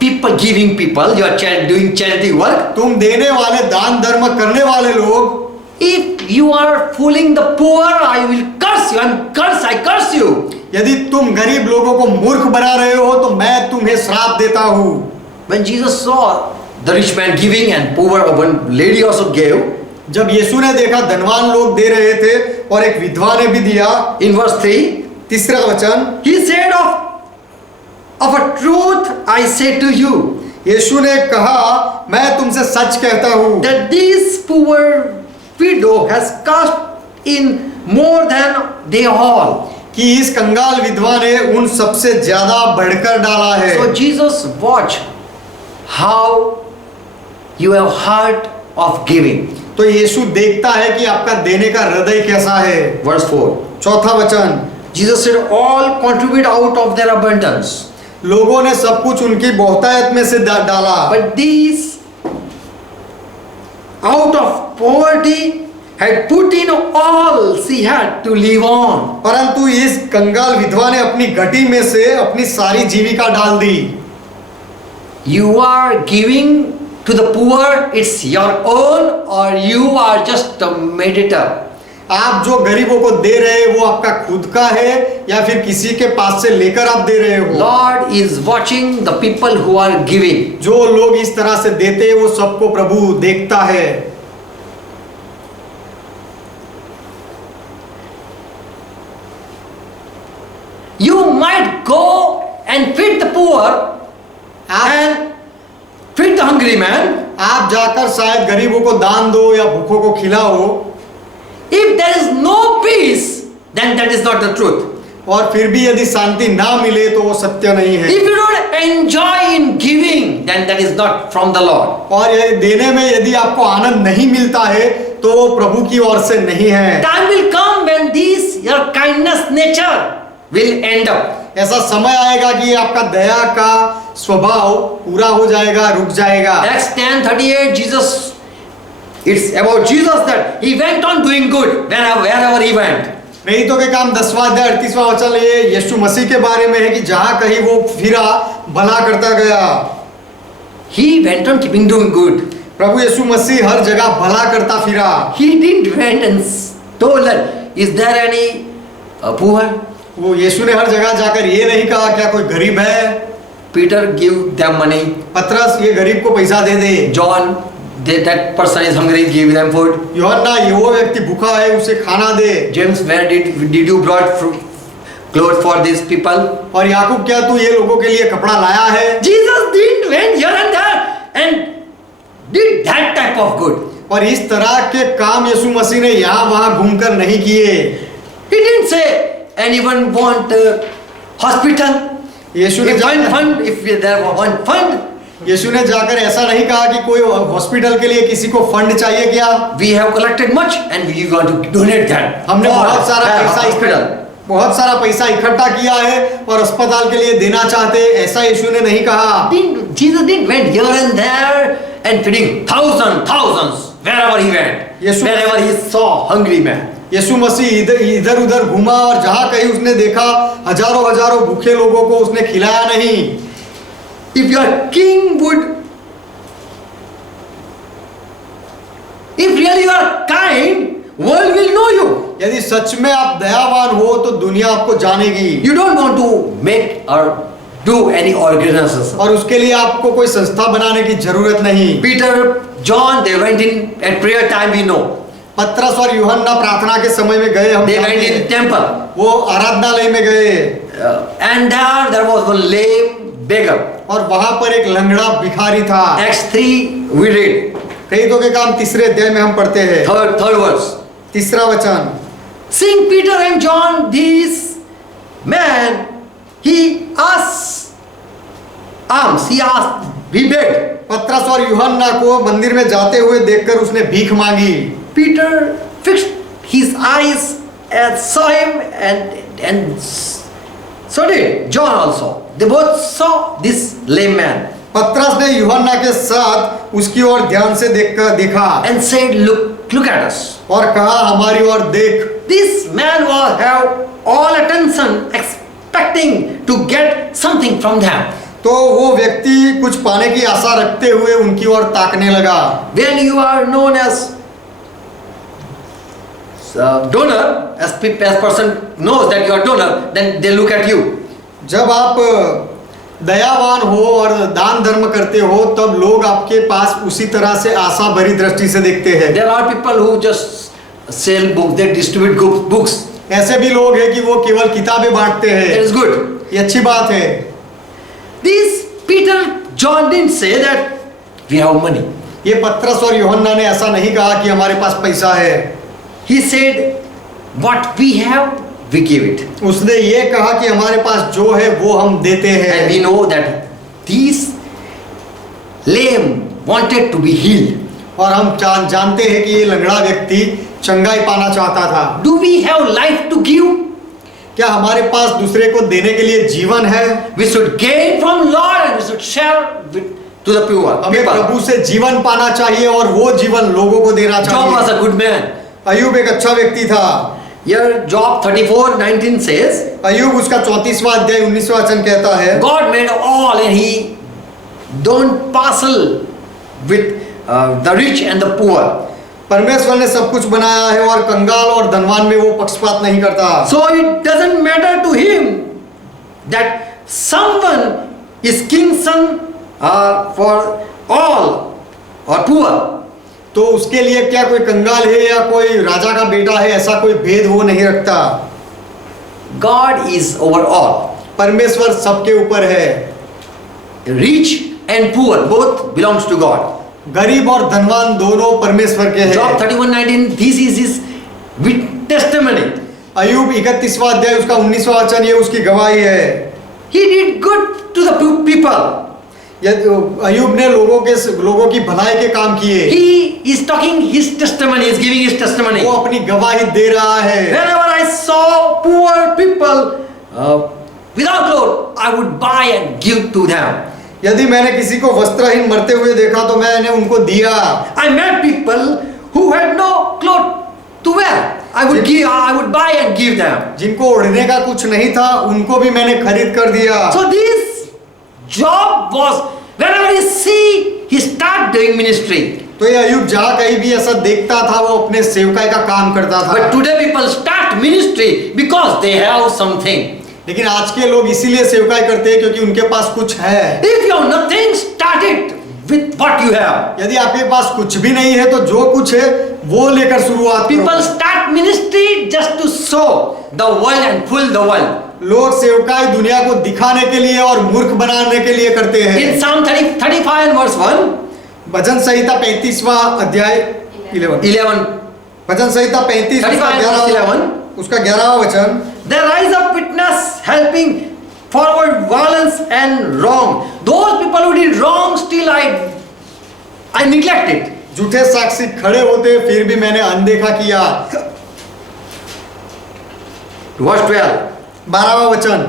people, giving people, you are doing charity work. तुम देने वाले दान धर्म करने वाले लोग If you are fooling the poor, I will curse you. I curse you. यदि तुम गरीब लोगों को मूर्ख बना रहे हो तो मैं तुम्हें श्राप देता हूँ When Jesus saw the rich man giving and poor, one lady also gave. जब यीशु ने देखा धनवान लोग दे रहे थे और एक विधवा ने भी दिया In verse 3, तीसरा वचन He said of a truth I say to you, यीशु ने कहा मैं तुमसे सच कहता हूँ that this poor widow has cast in more than they all. कि इस कंगाल विधवा ने उन सबसे ज्यादा बढ़कर डाला है So Jesus watch how you have heart of giving. तो यीशु देखता है कि आपका देने का हृदय कैसा है Verse 4. चौथा वचन Jesus said, all contribute out of their abundance. लोगों ने सब कुछ उनकी बहुतायत में से डाला But these out of poverty had put in all she had to live on. परंतु इस कंगाल विधवा ने अपनी घटी में से अपनी सारी जीविका डाल दी You are giving to the poor, it's your own, or you are just a mediator. आप जो गरीबों को दे रहे हैं वो आपका खुद का है या फिर किसी के पास से लेकर आप दे रहे हो Lord is watching the people who are giving. जो लोग इस तरह से देते हैं वो सबको प्रभु देखता है You might go and feed the poor and feed the hungry man. आप जाकर शायद गरीबों को दान दो या भूखों को खिलाओ If there is no peace, then that is not the truth. और फिर भी यदि शांति ना मिले तो वो सत्य नहीं है If you don't enjoy in giving, then that is not from the Lord. और ये देने में यदि आपको आनंद नहीं मिलता है तो वो प्रभु की ओर से नहीं है Time will come when this your kindness nature will end up. ऐसा समय आएगा कि आपका दया का स्वभाव पूरा हो जाएगा रुक जाएगा Acts 10:38, Jesus, it's about Jesus that he went on doing good wherever he went. प्रेरितों के काम 10वां अध्याय 38वां वचन ये यीशु मसीह के बारे में है कि जहां कहीं वो फिरा भला करता गया He went on keeping doing good. प्रभु यीशु मसीह हर जगह भला करता फिरा He didn't went and told that, is there any poor? वो यीशु ने हर जगह जाकर ये नहीं कहा क्या कोई गरीब है Peter give them money. पतरस ये गरीब को पैसा दे दे John, that person is hungry, give them food. यूहन्ना ये वो व्यक्ति भूखा है उसे खाना दे James, where did you brought clothes for these people? और याकूब क्या तू ये लोगों के लिए कपड़ा लाया है Jesus didn't went here and there and did that type of good. और इस तरह के काम यीशु मसीह ने यहाँ वहाँ घूमकर नहीं किए He didn't say anyone want hospital. यीशु ने If one जाकर fund, if there was one fund, यीशु ने जाकर ऐसा नहीं कहा कि कोई हॉस्पिटल के लिए किसी को फंड चाहिए क्या we have collected much and we want to donate that. हमने for बहुत सारा a पैसा hospital. बहुत सारा पैसा इकट्ठा किया है और अस्पताल के लिए देना चाहते ऐसा यीशु ने नहीं कहा Jesus didn't went here and there and feeding thousands wherever he went. Yeshu Wherever he saw hungry man. यीशु मसीह इधर उधर घूमा और जहां कहीं उसने देखा हजारों हजारों भूखे लोगों को उसने खिलाया नहीं। If your king would, if really you are kind, world will know you. यदि सच में आप दयावान हो तो दुनिया आपको जानेगी। You don't want to make or do any organization. और उसके लिए आपको कोई संस्था बनाने की जरूरत नहीं। Peter, John, they went in at prayer time, we know. पतरस और यूहन्ना प्रार्थना के समय में गए, हम They जानते went हैं। in temple. वो आराधनालय में गए And there was one lame beggar. और वहां पर एक लंगड़ा भिखारी था। Acts 3 we read. प्रेरितों के काम 3 अध्याय में हम पढ़ते हैं, Third verse. 3 वचन। Seeing Peter and John, this man, he asked alms. He begged. पतरस और यूहन्ना को मंदिर में जाते हुए देखकर उसने भीख मांगी। Peter fixed his eyes and saw him, and so did John also. They both saw this lame man पतरस ने यूहन्ना के साथ उसकी ओर ध्यान से देखा and said, "Look at us." और कहा, हमारी ओर देख। This man was have all attention, expecting to get something from them. तो वो व्यक्ति कुछ पाने की आशा रखते हुए उनकी ओर ताकने लगा। When you are known as donor, as person knows that you are donor, then they look at you. जब आप दयावान हो और दान धर्म करते हो तब लोग आपके पास उसी तरह से आशा भरी दृष्टि से देखते हैं। There are people who just sell books, they distribute books. ऐसे भी लोग हैं कि वो केवल किताबें बांटते That हैं। is good. ये अच्छी बात है। These Peter, John didn't say that we have money. ये पतरस और यूहन्ना ने ऐसा नहीं कहा कि हमारे पास पैसा है। He said, what we have, we give it. उसने ये कहा कि हमारे पास जो है वो हम देते And हैं। we know that these lame wanted to be healed. और हम जानते हैं कि ये लंगड़ा व्यक्ति चंगाई पाना चाहता था। Do we have life to give? क्या हमारे पास दूसरे को देने के लिए जीवन है? We should gain from Lord and we should share to the poor हमें people. प्रभु से जीवन पाना चाहिए और वो जीवन लोगों को देना Job was चाहिए। a good man. अयूब एक अच्छा व्यक्ति था। Here Job 34:19 says, अयूब उसका 34वां अध्याय 19वां वचन कहता है, God made all and he don't parcel with the rich and the poor. परमेश्वर ने सब कुछ बनाया है और कंगाल और धनवान में वो पक्षपात नहीं करता। So it doesn't matter to him that someone is king's son for all or poor. तो उसके लिए क्या कोई कंगाल है या कोई राजा का बेटा है, ऐसा कोई भेद वो नहीं रखता। God is over all. परमेश्वर सबके ऊपर है। Rich and poor both belongs to God. गरीब और धनवान दोनों परमेश्वर के Job हैं। 31:19, this is his testimony. Ayub 31वां अध्याय उसका 19वां वचन ये उसकी गवाही है। He did good to the people. Ayub ने लोगों की भलाई के काम किए। He is talking his testimony, is giving his testimony. वो अपनी गवाही दे रहा है। Whenever I saw poor people without clothes, I would buy and give to them. यदि मैंने किसी को वस्त्रहीन मरते हुए देखा तो मैंने उनको दिया। I met people who had no clothes to wear. I would buy and give them. जिनको ओढ़ने का कुछ नहीं था उनको भी मैंने खरीद कर दिया। So this Job was, whenever he see, he start doing ministry. तो ये अयूब जहाँ कहीं भी ऐसा देखता था वो अपने सेवकाई का काम करता था। But today people start ministry because they have something. लेकिन आज के लोग इसीलिए सेवकाई करते हैं क्योंकि उनके पास कुछ है। If you have nothing, start it with what you have. यदि आपके पास कुछ भी नहीं है तो जो कुछ है वो लेकर शुरुआत करो। People start ministry just to show the world and fool the world. लोग सेवकाई दुनिया को दिखाने के लिए और मूर्ख बनाने के लिए करते हैं। In Psalm 35 and verse 1, भजन संहिता 35वां अध्याय 11, भजन संहिता 35 उसका 11वां वचन, there rise up witness helping forward violence and wrong. Those people who did wrong still I neglected. झूठे साक्षी खड़े होते फिर भी मैंने अनदेखा किया। Verse 12, 12वां वचन,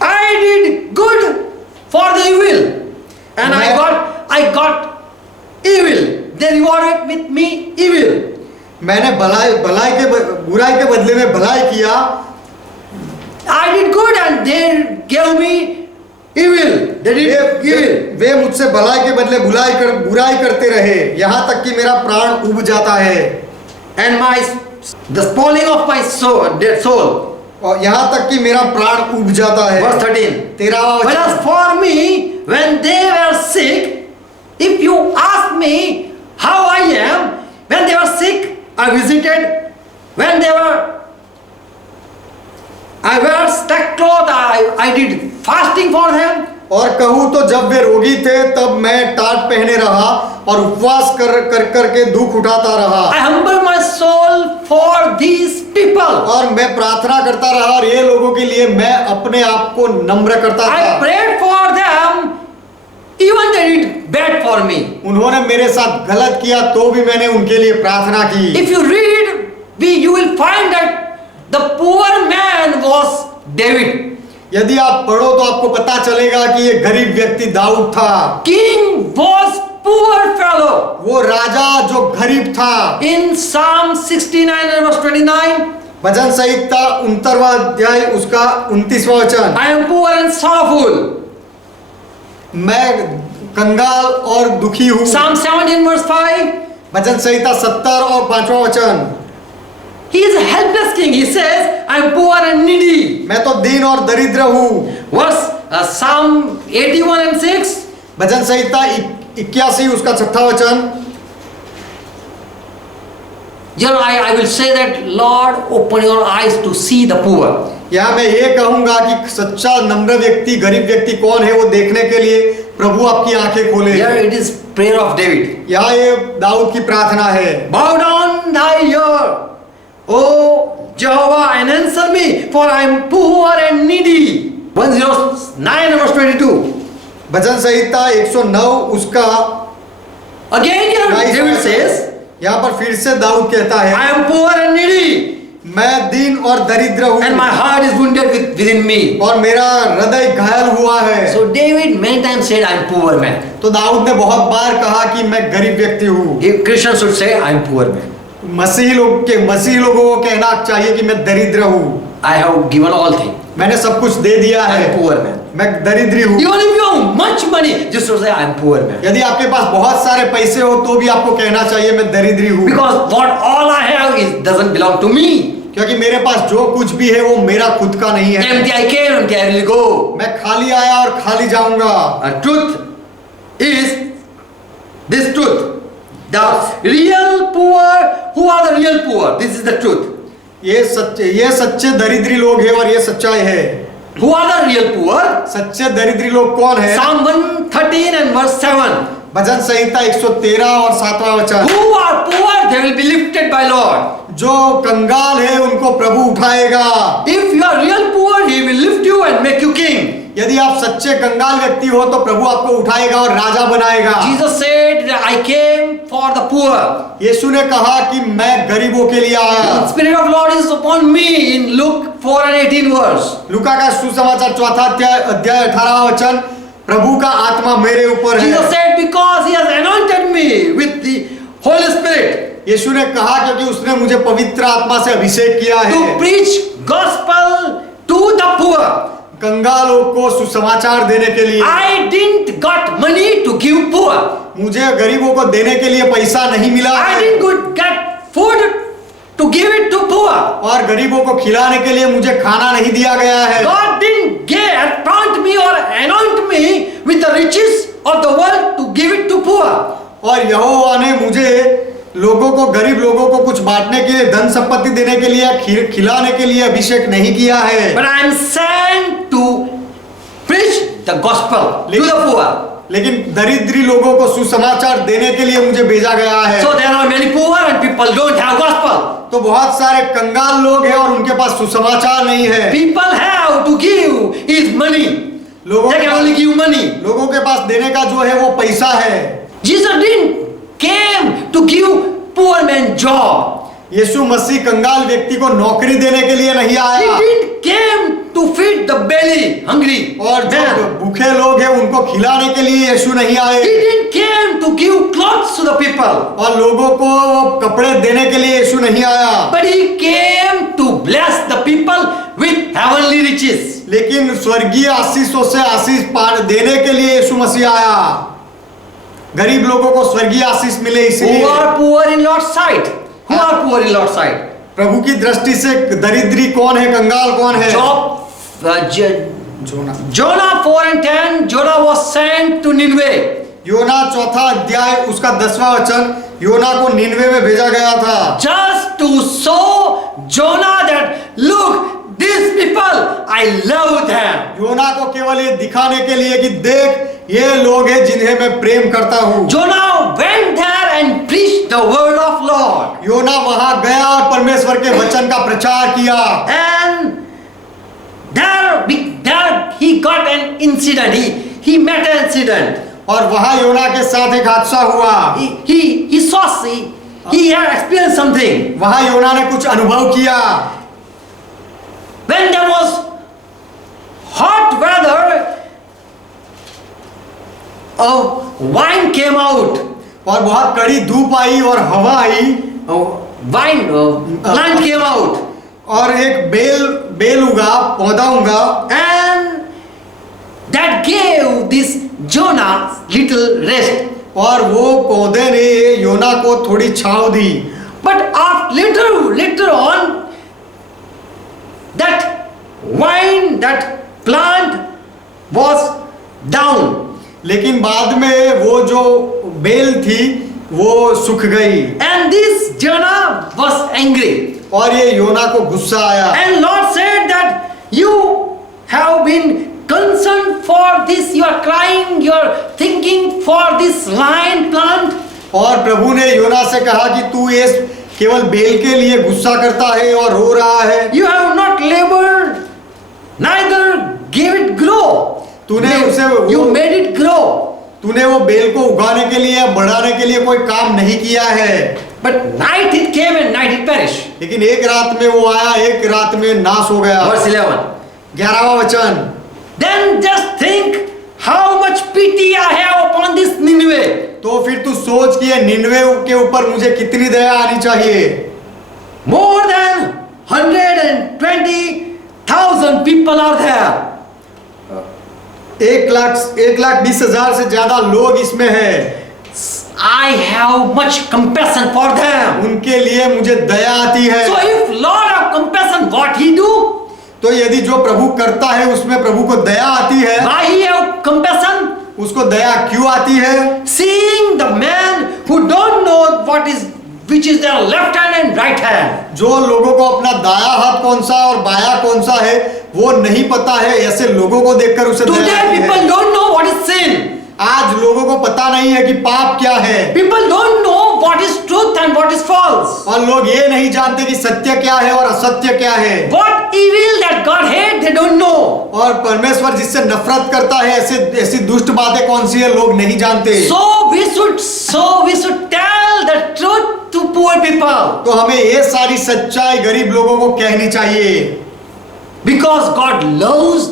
I did good for the evil and I got evil. They rewarded with me evil. मैंने बुराई के बदले में भलाई किया। I did good and they gave me evil. They did evil. वे मुझसे भलाई के बदले बुराई करते रहे, यहाँ तक कि मेरा प्राण उब जाता है। And the spoiling of my soul, dead soul. और यहाँ तक कि मेरा प्राण उब जाता है। Verse 13. 13वां But वचन। as for me, when they were sick, if you ask me how I am, when they were sick, I visited. When they were, I wear sackcloth, I did fasting for them. और कहूँ तो जब वे रोगी थे तब मैं टाट पहने रहा और उपवास कर के दुख उठाता रहा। I humble my soul for these people. और मैं प्रार्थना करता रहा और ये लोगों के लिए मैं अपने आप को नम्र करता I था। prayed for them, even they did bad for me. उन्होंने मेरे साथ गलत किया तो भी मैंने उनके लिए प्रार्थना की। If you read, you will find that the poor man was David. यदि आप पढ़ो तो आपको पता चलेगा कि ये गरीब व्यक्ति दाऊद था। King was poor fellow. वो राजा जो गरीब था। In Psalm 69 and verse 29, भजन संहिता 69वां अध्याय उसका 29वां वचन। I am poor and sorrowful. मैं कंगाल और दुखी हूँ। Psalm 17 verse 5, भजन संहिता 70 और 5वां वचन। he is a helpless king. He says, I am poor and needy. मैं तो दीन और दरिद्र हूँ। Verse Psalm 81 and 6, भजन संहिता 81 उसका 6वां वचन। I will say that, Lord, open your eyes to see the poor. यहाँ मैं ये कहूंगा कि सच्चा नम्र व्यक्ति गरीब व्यक्ति कौन है वो देखने के लिए प्रभु आपकी आंखें खोले। Here it is prayer of David. यहाँ ये दाऊद की प्रार्थना है। Bow down thy ear, O Jehovah, and answer me, for I am poor and needy. 109 verse 22. भजन संहिता 109 उसका Again here David says, यहाँ पर फिर से दाऊद कहता है, I am poor and needy, मैं दीन और दरिद्र हूँ and my heart is wounded within me. और मेरा हृदय घायल हुआ है। So David many times said, I am poor man. तो दाऊद ने बहुत बार कहा कि मैं गरीब व्यक्ति हूँ। If Christians should say, I am poor man. मसीही लोगों को कहना चाहिए कि मैं दरिद्र हूँ। I have given all things. मैंने सब कुछ दे दिया I है। am poor man. मैं दरिद्री हूँ। Even if you have much money, just to say, I am poor man. यदि आपके पास बहुत सारे पैसे हो तो भी आपको कहना चाहिए मैं दरिद्री हूँ। Because what all I have doesn't belong to me. क्योंकि मेरे पास जो कुछ भी है वो मेरा खुद का नहीं है। Empty I came, empty I will go. मैं खाली आया और खाली जाऊंगा। Truth is this truth. The real poor, who are the real poor? This is the truth. ये सच्चे दरिद्री लोग हैं और ये सच्चाई है। Who are the real poor? सच्चे दरिद्री लोग कौन है? Psalm 113 and verse 7. भजन संहिता 113 और 7वां वचन। Who are poor, they will be lifted by Lord. जो कंगाल है उनको प्रभु उठाएगा। If you are real poor, he will lift you and make you king. यदि आप सच्चे कंगाल व्यक्ति हो तो प्रभु आपको उठाएगा और राजा बनाएगा। Jesus said, I came for the poor. यीशु ने कहा कि मैं गरीबों के लिए आया। The Spirit of Lord is upon me in Luke 4 and 18 verse. लूका का सुसमाचार 4 अध्याय 18वां वचन। प्रभु का आत्मा मेरे ऊपर है। Jesus said, because he has anointed me with the Holy Spirit. यीशु ने कहा क्योंकि उसने मुझे पवित्र आत्मा से अभिषेक किया है। To preach gospel to the poor. कंगालों को सुसमाचार देने के लिए। I didn't got money to give poor. मुझे गरीबों को देने के लिए पैसा नहीं मिला। I didn't get food to give it to poor. और गरीबों को खिलाने के लिए मुझे खाना नहीं दिया गया है। God didn't appoint me or anoint me with the riches of the world to give it to poor. और यहोवा ने मुझे लोगों को गरीब लोगों को कुछ बांटने के लिए धन संपत्ति देने के लिए खिलाने के लिए अभिषेक नहीं किया है। But I am sent to preach the gospel to the poor. लेकिन दरिद्री लोगों को सुसमाचार देने के लिए मुझे भेजा गया है। So there are many poor and people don't have gospel. तो बहुत सारे कंगाल लोग हैं और उनके पास सुसमाचार नहीं है। People have to give is money. They can only give money. लोगों के पास देने का जो है वो पैसा है। Jesus didn't came to give poor man job. यीशु मसीह कंगाल व्यक्ति को नौकरी देने के लिए नहीं आया। He didn't came to feed the belly physically hungry और जो man. भूखे लोग हैं उनको खिलाने के लिए यीशु नहीं आए, He didn't came to give clothes to the people, और लोगों को कपड़े देने के लिए यीशु नहीं आया, but he came to bless the people with heavenly riches. लेकिन स्वर्गीय आशीषों से आशीष पान देने के लिए यीशु मसीह आया। गरीब लोगों को स्वर्गीय आशीष मिले Who इसलिए। are poor in Lord's sight? Who are poor in Lord's sight? प्रभु की दृष्टि से दरिद्री कौन है, कंगाल कौन है? जोना। Jonah 4:10, Jonah was sent to Nineveh. योना चौथा अध्याय उसका 10वां वचन, योना को निनवे में भेजा गया था, Just to show Jonah that, look, these people, I love them. योना को केवल ये दिखाने के लिए कि देख ये लोग हैं जिन्हें मैं प्रेम करता हूँ। Jonah went there and preached the word of Lord. योना वहां गया और परमेश्वर के वचन का प्रचार किया, And there he got an incident. He met an incident. और वहां योना के साथ एक हादसा हुआ। He saw, he had experienced something. वहां योना ने कुछ अनुभव किया। When there was hot weather, wine came out. और बहुत कड़ी धूप आई और हवा आई, Wine plant came out. और एक बेल उगा, पौधा उगा, And that gave this Jonah little rest. और वो पौधे ने योना को थोड़ी छांव दी। But later on, that vine, that plant was down. लेकिन बाद में वो जो बेल थी वो सूख गई, And this Jonah was angry. और ये योना को गुस्सा आया। And Lord said that you have been concerned for this, you are crying, you are thinking for this vine plant. और प्रभु ने योना से कहा कि तू ये केवल बेल के लिए गुस्सा करता है और रो रहा है, You have not labored, neither gave it grow. तूने उसे You made it grow. तूने वो बेल को उगाने के लिए, बढ़ाने के लिए कोई काम नहीं किया है। But night it came and night it perished. लेकिन एक रात में वो आया, एक रात में नाश हो गया। Verse 11. 11वां वचन, Then just think how much pity I have upon this Nineveh. तो फिर तू सोच कि ये निनवे के ऊपर मुझे कितनी दया आनी चाहिए। More than 120,000 people are there. 1,20,000 से ज्यादा लोग इसमें है। I have much compassion for them. उनके लिए मुझे दया आती है। So if Lord have compassion, what he do? तो यदि जो प्रभु करता है उसमें प्रभु को दया आती है, Why he have compassion? उसको दया क्यों आती है? Seeing the man who don't know which is their left hand and right hand. जो लोगों को अपना दाया हाथ कौन सा और बाया कौन सा है वो नहीं पता है, ऐसे लोगों को देखकर उसे दया Today आती people है। don't know what is sin. आज लोगों को पता नहीं है कि पाप क्या है, People don't know what is truth and what is false. और लोग ये नहीं जानते कि सत्य क्या है और असत्य क्या है। What evil that God hates, they don't know. और परमेश्वर जिससे नफरत करता है ऐसी दुष्ट बातें कौन सी है लोग नहीं जानते। So we should tell the truth to poor people. तो हमें ये सारी सच्चाई गरीब लोगों को कहनी चाहिए, Because God loves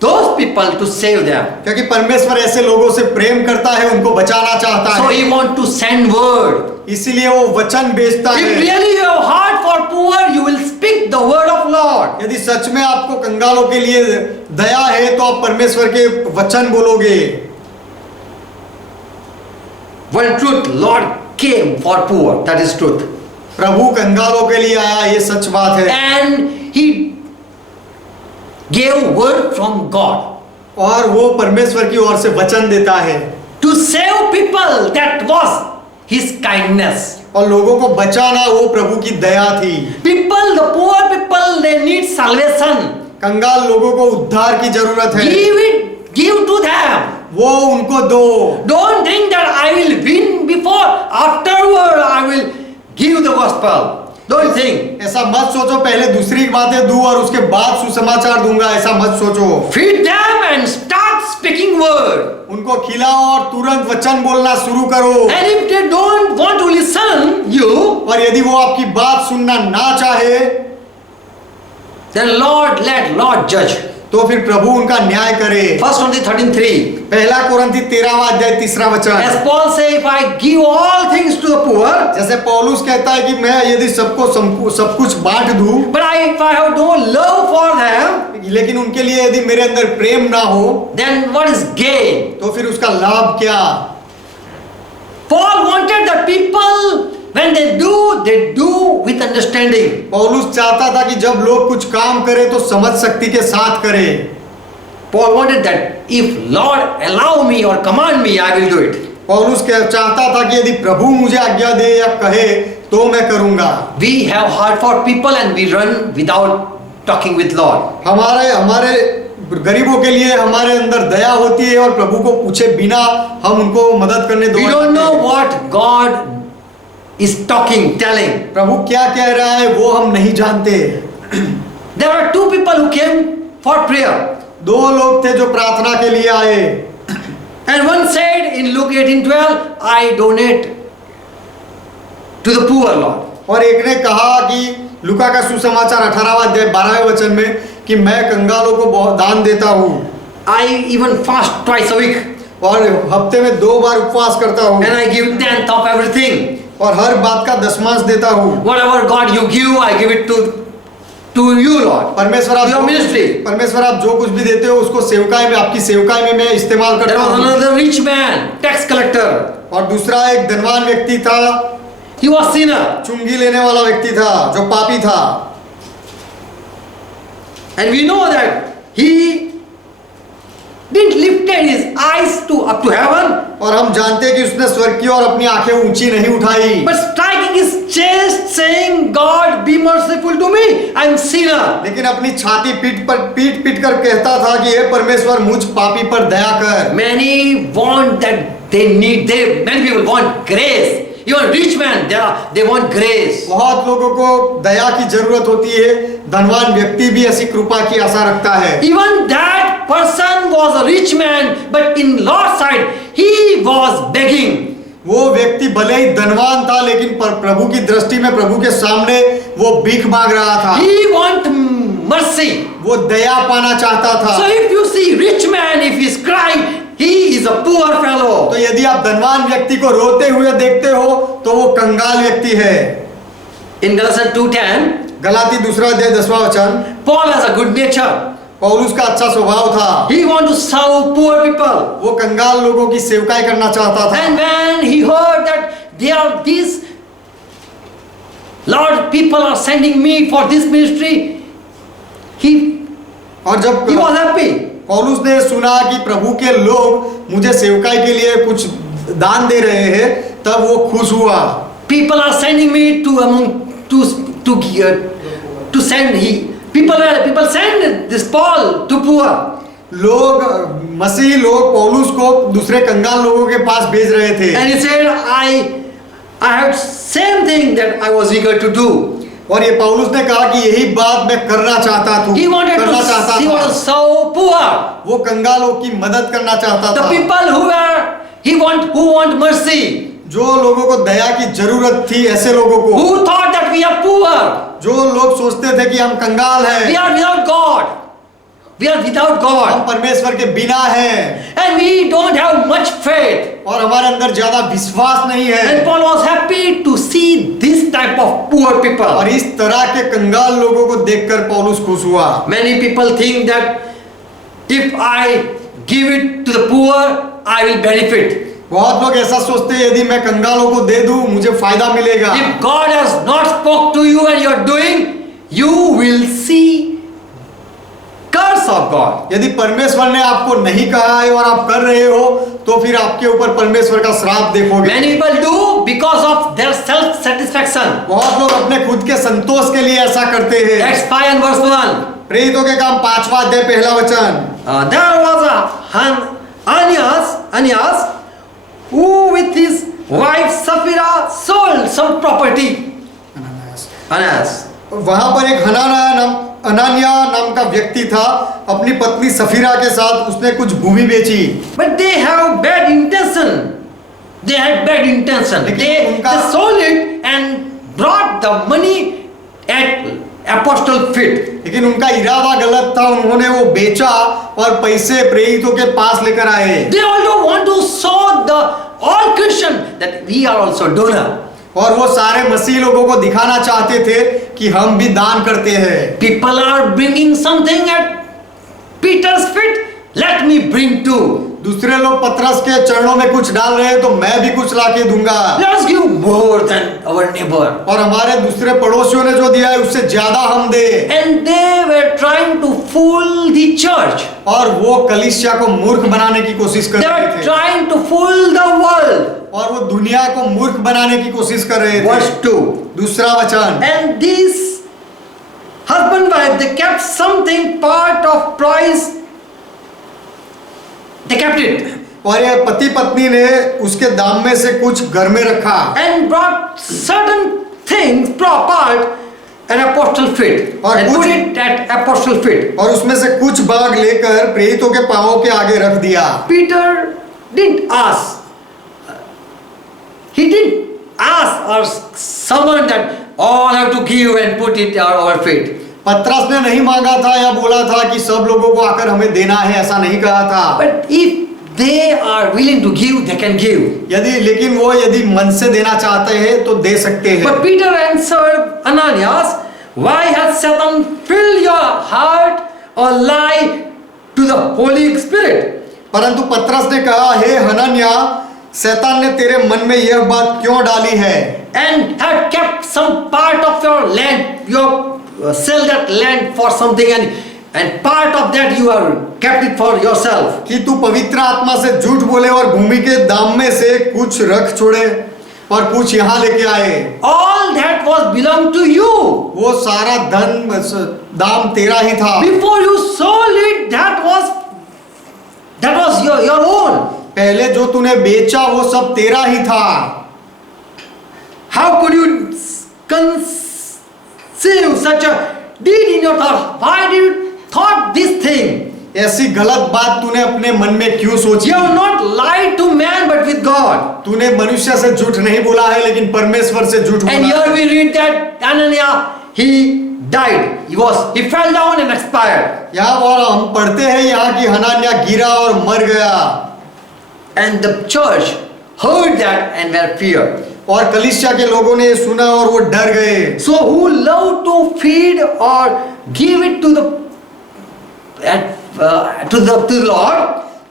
those people to save them. क्योंकि परमेश्वर ऐसे लोगों से प्रेम करता है, उनको बचाना चाहता So है, he want to send word. इसीलिए वो वचन भेजता If है। really you have heart for poor, you will speak the word of Lord. यदि सच में आपको कंगालों के लिए दया है तो आप परमेश्वर के वचन बोलोगे। One truth, Lord came for poor. That is truth. प्रभु कंगालों के लिए आया, ये सच बात है। And he gave word from God और वो परमेश्वर की ओर से वचन देता है to save people. That was his kindness. और लोगों को बचाना वो प्रभु की दया थी। People, the poor people, they need salvation. कंगाल लोगों को उद्धार की जरूरत है, Give to them. वो उनको दो। Don't think that I will win before, afterward I will give the gospel. Don't think. ऐसा मत सोचो पहले दूसरी बातें दूं और उसके बाद सुसमाचार दूंगा, ऐसा मत सोचो। Feed them and start speaking word. उनको खिलाओ और तुरंत वचन बोलना शुरू करो। And if they don't want to listen you, और यदि वो आपकी बात सुनना ना चाहे then let Lord judge. तो फिर प्रभु उनका न्याय करे। 1 Corinthians 13:3. पहला कोरिन्थी 13वां अध्याय 3रा वचन। As Paul say, if I give all things to the poor, जैसे पौलुस कहता है कि मैं यदि सबको सब कुछ बांट दूं, but if I have no love for them, लेकिन उनके लिए यदि मेरे अंदर प्रेम ना हो, then what is gain? तो फिर उसका लाभ क्या? Paul wanted the people, when they do with understanding. पौलुस चाहता था कि जब लोग कुछ काम करें तो समझ शक्ति के साथ करें। Paul wanted that if Lord allow me or command me, I will do it. पौलुस चाहता था कि यदि प्रभु मुझे आज्ञा दे या कहे तो मैं करूंगा। We have heart for people and we run without talking with Lord. हमारे गरीबों के लिए हमारे अंदर दया होती है और प्रभु को पूछे बिना हम उनको मदद करने दो। We don't know what God is telling. प्रभु क्या कह रहा है वो हम नहीं जानते। There were two people who came for prayer. दो लोग थे जो प्रार्थना के लिए आए। And one said in Luke 18:12, I donate to the poor, Lord. और एक ने कहा कि लूका का सुसमाचार 18वां अध्याय 12वें वचन में कि मैं कंगालों को बहुत दान देता हूँ। I even fast twice a week. और हफ्ते में 2 बार उपवास करता हूँ। And I give 10th of everything. और हर बात का दशमांश देता हूँ। Whatever God you give, I give it to you, Lord. परमेश्वर आप जो कुछ भी देते हो उसको सेवकाई में, आपकी सेवकाई में मैं इस्तेमाल करता हूँ। There was another rich man, tax collector. और दूसरा एक धनवान व्यक्ति था, He was sinner. चुंगी लेने वाला व्यक्ति था जो पापी था। And we know that he didn't lift his eyes up to heaven. और हम जानते हैं कि उसने स्वर्ग की ओर अपनी आंखें ऊंची नहीं उठाई, But striking his chest, saying, God be merciful to me, I am sinner. लेकिन अपनी छाती पीट कर कहता था कि हे परमेश्वर मुझ पापी पर दया कर। Many want that many people want grace. Even rich man, they want grace. बहुत लोगों को दया की जरूरत होती है, धनवान व्यक्ति भी ऐसी कृपा की आशा रखता है। Even that person was a rich man, but in Lord's sight, he was begging. वो व्यक्ति भले ही धनवान था लेकिन प्रभु की दृष्टि में, प्रभु के सामने वो भीख मांग रहा था। He want mercy. वो दया पाना चाहता था। So if you see rich man, if he is crying, he is a poor fellow. तो यदि आप धनवान व्यक्ति को रोते हुए देखते हो तो वो कंगाल व्यक्ति है। In Galatians 2:10, गलाती 2 अध्याय 10वां वचन, Paul has a good nature. पौलुस का अच्छा स्वभाव था। He want to serve poor people. वो कंगाल लोगों की सेवकाई करना चाहता था। And when he heard that there are these Lord people are sending me for this ministry, he जब was happy. पौलुस ने सुना कि प्रभु के लोग मुझे सेवकाई के लिए कुछ दान दे रहे हैं, तब वो खुश हुआ। People are sending me to send people send this Paul to poor. लोग मसीही लोग पौलुस को दूसरे कंगाल लोगों के पास भेज रहे थे। And he said, I have same thing that I was eager to do. और ये पौलुस ने कहा कि यही बात मैं करना चाहता था। He wanted to serve poor. वो कंगालों की मदद करना चाहता The था। people who want mercy. जो लोगों को दया की जरूरत थी, ऐसे लोगों को। Who thought that we are poor. जो लोग सोचते थे कि हम कंगाल हैं। We are without God. हम परमेश्वर के बिना हैं। And we don't have much faith. और हमारे अंदर ज्यादा विश्वास नहीं है। And Paul was happy to see this type of poor people. और इस तरह के कंगाल लोगों को देखकर पौलुस खुश हुआ। Many people think that if I give it to the poor, I will benefit. बहुत लोग ऐसा सोचते हैं यदि मैं कंगालों को दे दूं मुझे फायदा मिलेगा। If God has not spoke to you and you are doing, you will see curse of God. यदि परमेश्वर ने आपको नहीं कहा है और आप कर रहे हो तो फिर आपके ऊपर परमेश्वर का श्राप देखोगे। Many people do because of their self satisfaction. बहुत लोग अपने खुद के संतोष के लिए ऐसा करते हैं। Acts 5 and verse 1. प्रेरितों के काम 5वां अध्याय 1 वचन। There was Ananias who with his wife Sapphira sold some property. Ananias. वहां पर एक अनानिया नाम का व्यक्ति था, अपनी पत्नी सफीरा के साथ उसने कुछ भूमि बेची। But they have bad intention. They had bad intention. They sold it and brought the money apostle feet. लेकिन उनका इरादा गलत था, उन्होंने वो बेचा और पैसे प्रेरितों के पास लेकर आए। They also want to show the all Christian that we are also donor. और वो सारे मसीह लोगों को दिखाना चाहते थे कि हम भी दान करते हैं। People are bringing something at Peter's feet. Let me bring too. दूसरे लोग पतरस के चरणों में कुछ डाल रहे हैं तो मैं भी कुछ लाके दूंगा। Let us give more than our neighbor. और हमारे दूसरे पड़ोसियों ने जो दिया है उससे ज्यादा हम दे। And they were trying to fool the church. और वो कलीसिया को मूर्ख बनाने की कोशिश कर They रहे were थे trying to fool the world. और वो दुनिया को मूर्ख बनाने की कोशिश कर रहे थे। Verse 2. दूसरा वचन, And these husband wife, they kept something part of price. They kept it. और ये पति पत्नी ने उसके दाम में से कुछ घर में रखा And brought certain things part an apostle feet. और And कुछ- put it at apostle feet. और उसमें से कुछ भाग लेकर प्रेरितों के पांवों के आगे रख दिया। Peter didn't ask. He didn't ask or summon that all have to give and put it at our feet. पतरस ने नहीं मांगा था या बोला था कि सब लोगों को आकर हमें देना है, ऐसा नहीं कहा था। But if they are willing to give, they can give. लेकिन वो यदि मन से देना चाहते हैं तो दे सकते हैं। But Peter answered Ananias, why has Satan filled your heart or lie to the Holy Spirit? परंतु पतरस ने कहा, हे हनन्या, शैतान ने तेरे मन में यह बात क्यों डाली है? And have kept some part of your land, you sell that land for something, and part of that you have kept it for yourself. कि तू पवित्र आत्मा से झूठ बोले और भूमि के दाम में से कुछ रख छोड़े और कुछ यहाँ लेके आए। All that was belong to you. वो सारा धन दाम तेरा ही था। Before you sold it, that was your own. पहले जो तूने बेचा वो सब तेरा ही था। How could you conceive such a deed in your thought? Why did you thought this thing? ऐसी गलत बात तूने अपने मन में क्यों सोची? You have not lied to man but with God. तूने मनुष्य से झूठ नहीं बोला है लेकिन परमेश्वर से झूठ And बोला here है। we read that Ananias, he died. He fell down and expired. यहाँ और हम पढ़ते हैं यहाँ की हनान्या गिरा और मर गया। And the church heard that and were feared. और कलीसिया के लोगों ने सुना और वो डर गए। So who love to feed or give it to the Lord,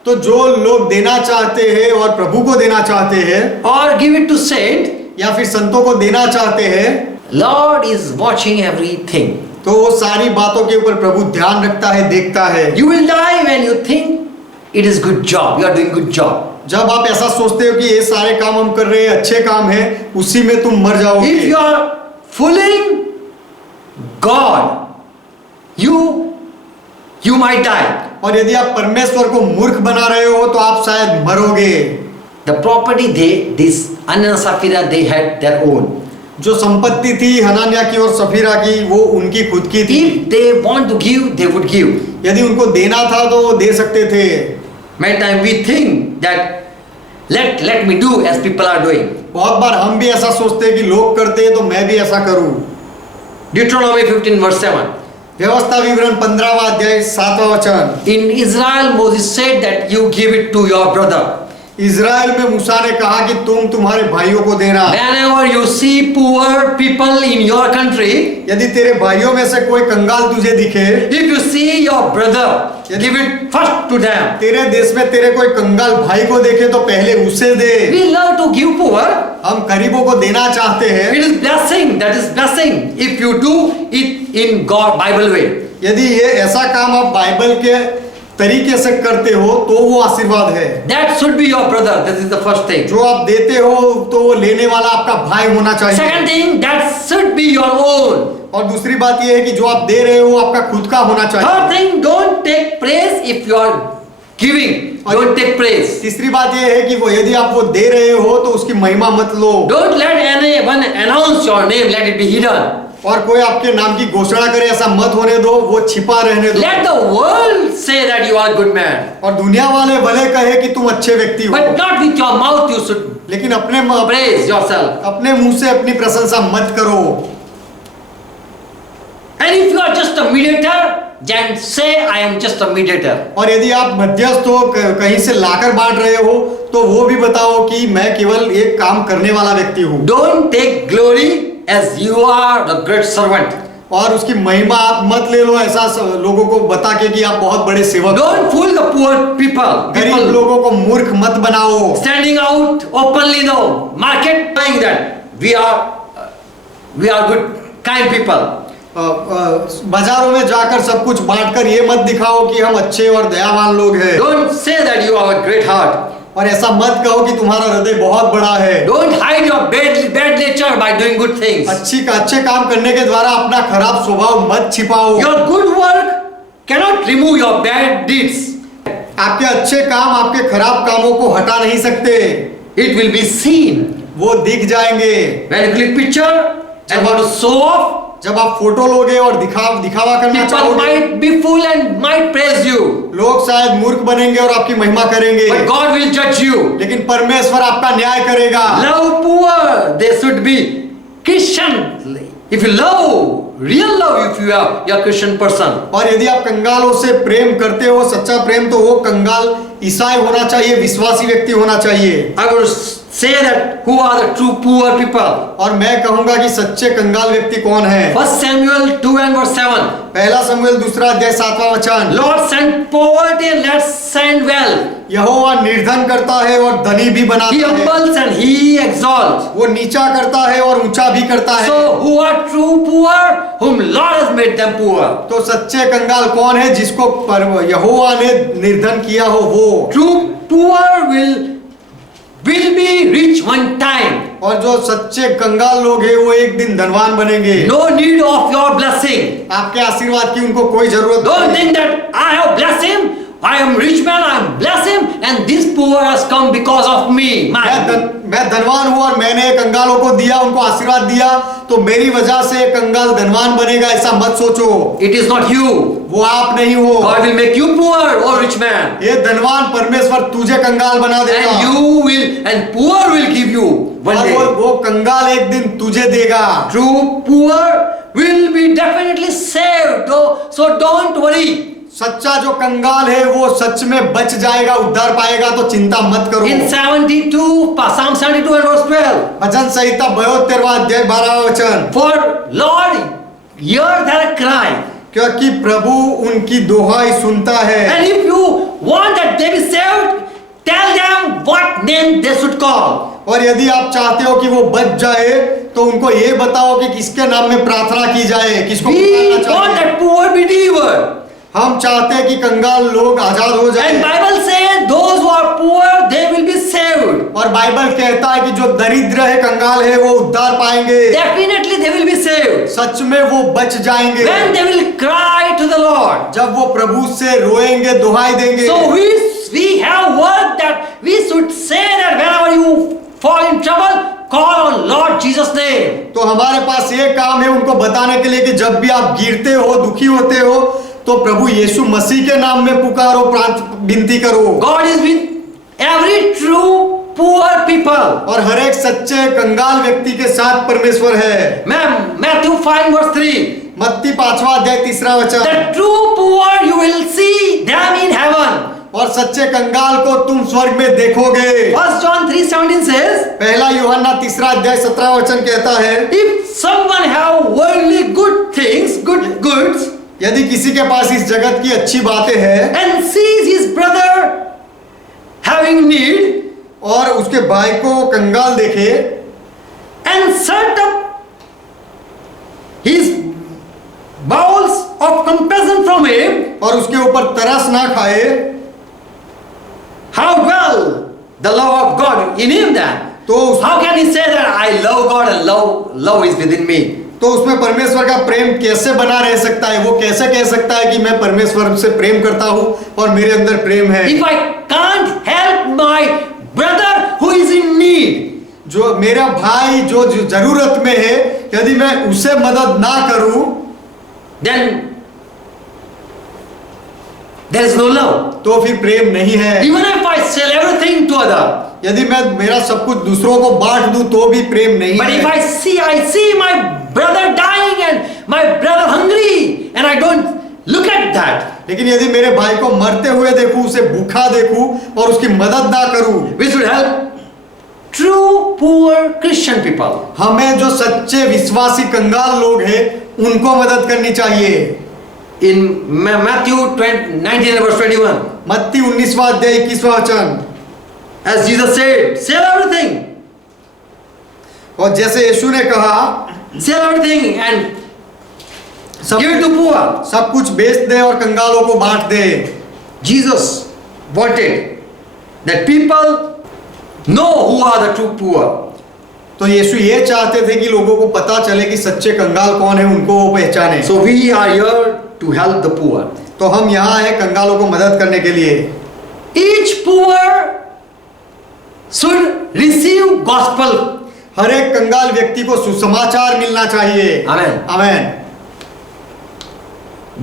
तो जो लोग देना चाहते हैं और प्रभु को देना चाहते हैं or give it to saint, या फिर संतों को देना चाहते हैं, Lord is watching everything. तो वो सारी बातों के ऊपर प्रभु ध्यान रखता है, देखता है। You will die when you think it is good job. You are doing good job. जब आप ऐसा सोचते हो कि ये सारे काम हम कर रहे हैं, अच्छे काम है, उसी में तुम मर जाओगे। If you are fooling God, you might die. और यदि आप परमेश्वर को मूर्ख बना रहे हो तो आप शायद मरोगे। The property this Ananias and Sapphira, they had their own. जो संपत्ति थी हनान्या की और सफीरा की, वो उनकी खुद की थी। If they want to give, they would give. यदि उनको देना था तो वो दे सकते थे। Many times we think that let me do as people are doing. बहुत बार हम भी ऐसा सोचते हैं कि लोग करते हैं तो मैं भी ऐसा करूं। Deuteronomy 15 verse 7. व्यवस्था विवरण 15वां अध्याय 7वां वचन। In Israel, Moses said that you give it to your brother. Israel में मूसा ने कहा कि तुम तुम्हारे भाइयों को देना। Whenever you see poor people in your country, यदि तेरे भाइयों में से कोई कंगाल तुझे दिखे, if you see your brother, give it first to them. तेरे देश में तेरे कोई कंगाल भाई को देखे तो पहले उसे दे। We love to give poor. हम गरीबों को देना चाहते हैं। It is blessing. That is blessing. If you do it in God Bible way. यदि ये ऐसा काम आप बाइबल के तरीके से करते हो तो वो आशीर्वाद है। That should be your brother. That is the first thing. जो आप देते हो तो वो लेने वाला आपका भाई होना चाहिए। Second thing, that should be your own. और दूसरी बात ये है कि जो आप दे रहे हो आपका खुद का होना चाहिए। Third thing, don't take praise if you are giving. Don't take praise. तीसरी बात ये है कि वो यदि आप वो दे रहे हो तो उसकी महिमा मत लो। Don't let anyone announce your name. Let it be hidden. और कोई आपके नाम की घोषणा करे ऐसा मत होने दो, वो छिपा रहने दो। Let the world say that you are a good man. और दुनिया वाले भले कहे कि तुम अच्छे व्यक्ति हो, But not with your mouth you should लेकिन अपने praise yourself. अपने मुंह से अपनी प्रशंसा मत करो। And if you are just a mediator, then say, I am just a mediator. और यदि आप मध्यस्थ हो, कहीं से लाकर बांट रहे हो, तो वो भी बताओ कि मैं केवल एक काम करने वाला व्यक्ति हूँ। Don't take glory as you are the great servant. और उसकी महिमा आप मत ले लो ऐसा लोगों को बता के कि आप बहुत बड़े सेवक। Don't fool the poor people. गरीब लोगों को मूर्ख मत बनाओ। Standing out openly though, market saying that we are good, kind people. बाजारों में जाकर सब कुछ बांटकर ये मत दिखाओ कि हम अच्छे और दयावान लोग हैं। Don't say that you have a great heart. और ऐसा मत कहो कि तुम्हारा हृदय बहुत बड़ा है। Don't hide your bad nature by doing good things. अच्छे काम करने के द्वारा अपना खराब स्वभाव मत छिपाओ। Your good work cannot remove your bad deeds. आपके अच्छे काम आपके खराब कामों को हटा नहीं सकते। It will be seen. वो दिख जाएंगे। When you click picture and want to show off, जब आप फोटो लोगे और दिखावा करना people चाहोगे, might be fool and might praise you. लोग शायद मूर्ख बनेंगे और आपकी महिमा करेंगे। But God will judge you. लेकिन परमेश्वर आपका न्याय करेगा। Love poor, they should be Christian. If you love, real love, if you are a Christian person. और यदि आप कंगालों से प्रेम करते हो, सच्चा प्रेम, तो वो कंगाल ईसाई होना चाहिए, विश्वासी व्यक्ति होना चाहिए। I will say that who are the true poor people. और मैं कहूंगा कि सच्चे कंगाल व्यक्ति कौन है। 1 Samuel 2 and verse 7. पहला शमूएल 2 अध्याय 7वां वचन। Lord send poverty and let's send wealth. यहोवा निर्धन करता है और धनी भी He बनाता है। humbles and he exalts. वो नीचा करता है और ऊंचा भी करता है। So who are true poor? Whom Lord has made them poor. तो सच्चे कंगाल कौन है जिसको यहोवा ने निर्धन किया हो वो। True poor will be rich one time. और जो सच्चे कंगाल लोग हैं वो एक दिन धनवान बनेंगे। No need of your blessing. आपके आशीर्वाद की उनको कोई जरूरत Don't नहीं। think that I have blessed him. I am rich man. I am blessed him, and this poor has come because of me. मैं धनवान हूँ और मैंने कंगालों को दिया, उनको आशीर्वाद दिया, तो मेरी वजह से कंगाल धनवान बनेगा, ऐसा मत सोचो। It is not you. वो आप नहीं हो। God will make you poor, or rich man. ये धनवान परमेश्वर तुझे कंगाल बना देगा। And you will, and poor will give you one और day. वो कंगाल एक दिन तुझे देगा। True poor will be definitely saved. So don't worry. सच्चा जो कंगाल है वो सच में बच जाएगा, उद्धार पाएगा, तो चिंता मत करो। In 72, Psalm 72 and verse 12. भजन संहिता 72वां अध्याय 12वां वचन। For Lord, hear their cry. क्योंकि प्रभु उनकी दुहाई सुनता है। And if you want that they be saved, tell them what name they should call. और यदि आप चाहते हो कि वो बच जाए, तो उनको ये बताओ कि किसके नाम में प्रार्थना की जाए, किसको We पुकारना want चाहिए। that poor be delivered. हम चाहते हैं कि कंगाल लोग आजाद हो And जाएं। Bible says those who are poor they will be saved. और बाइबल कहता है कि जो दरिद्र है, कंगाल है, वो उद्धार पाएंगे। Definitely they will be saved. सच में वो बच जाएंगे When they will cry to the Lord. जब वो प्रभु से रोएंगे, दुहाई देंगे। So we have work that we should say that whenever you fall in trouble, call on Lord Jesus name. तो हमारे पास ये काम है उनको बताने के लिए कि जब भी आप गिरते हो, दुखी होते हो, तो प्रभु यीशु मसीह के नाम में पुकारो, विनती करो। God is with every true poor people. और हर एक सच्चे कंगाल व्यक्ति के साथ परमेश्वर है। Matthew 5 verse 3. मत्ती 5वां अध्याय 3 वचन। The true poor you will see them in heaven. और सच्चे कंगाल को तुम स्वर्ग में देखोगे। 1 John 3:17 says, पहला यूहन्ना 3 अध्याय 17 वचन कहता है, if someone have worldly good things, good goods, यदि किसी के पास इस जगत की अच्छी बातें हैं and sees his brother having need, और उसके भाई को कंगाल देखे, and shut up his bowels of compassion from him, और उसके ऊपर तरस ना खाए, how dwell the love of God in him then? तो How can he say that I love God and love is within me? तो उसमें परमेश्वर का प्रेम कैसे बना रह सकता है? वो कैसे कह सकता है कि मैं परमेश्वर से प्रेम करता हूँ और मेरे अंदर प्रेम है? If I can't help my brother who is in need, जो मेरा भाई जो जरूरत में है, यदि मैं उसे मदद ना करूं, then there is no love. तो फिर प्रेम नहीं है। Even if I sell everything to other, यदि मैं मेरा सब कुछ दूसरों को बांट दूं तो भी प्रेम नहीं but है। if I see my brother dying and my brother hungry and I don't look at that. लेकिन यदि मेरे भाई को मरते हुए देखूं, उसे भूखा देखूं और उसकी मदद ना करूं, We should help true poor Christian people. हमें जो सच्चे विश्वासी कंगाल लोग हैं उनको मदद करनी चाहिए। In Matthew 19 verse 21, मत्ती 19वां अध्याय 21वां वचन, as Jesus said, sell everything, और जैसे यीशु ने कहा, sell everything and सब give it to poor. सब कुछ बेच दे और कंगालों को बांट दे। Jesus wanted that people know who are the true poor. तो यीशु ये चाहते थे कि लोगों को पता चले कि सच्चे कंगाल कौन है, उनको वो पहचाने। So we are here to help the poor. तो हम यहाँ हैं कंगालों को मदद करने के लिए। Each poor should receive gospel. हर एक कंगाल व्यक्ति को सुसमाचार मिलना चाहिए। Amen. Amen.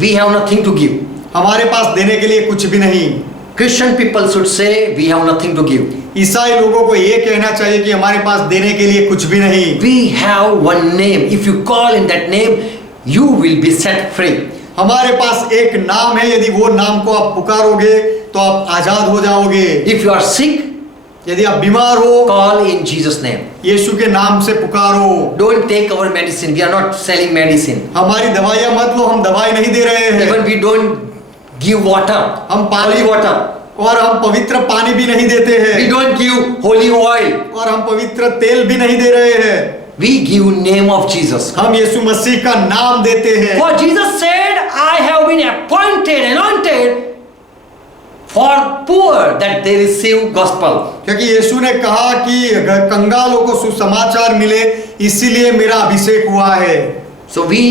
We have nothing to give. हमारे पास देने के लिए कुछ भी नहीं। Christian people should say we have nothing to give. ईसाई लोगों को ये कहना चाहिए कि हमारे पास देने के लिए कुछ भी नहीं। We have one name. If you call in that name, you will be set free. हमारे पास एक नाम है, यदि वो नाम को आप पुकारोगे तो आप आजाद हो जाओगे। If you are sick, यदि आप बीमार हो, call in Jesus' name. यीशु के नाम से पुकारो। Don't take our medicine. We are not selling medicine. हमारी दवाइयाँ मत लो, हम दवाई नहीं दे रहे हैं। Even we don't give water. हम पानी Holy water. और हम पवित्र पानी भी नहीं देते We हैं, don't give holy oil. और हम पवित्र तेल भी नहीं दे रहे हैं। We give name of Jesus. हम यीशु मसीह का नाम देते हैं। For Jesus said, I have been appointed, anointed for poor that they receive gospel. क्योंकि यीशु ने कहा कि अगर कंगालों को सुसमाचार मिले, इसीलिए मेरा अभिषेक हुआ है। So we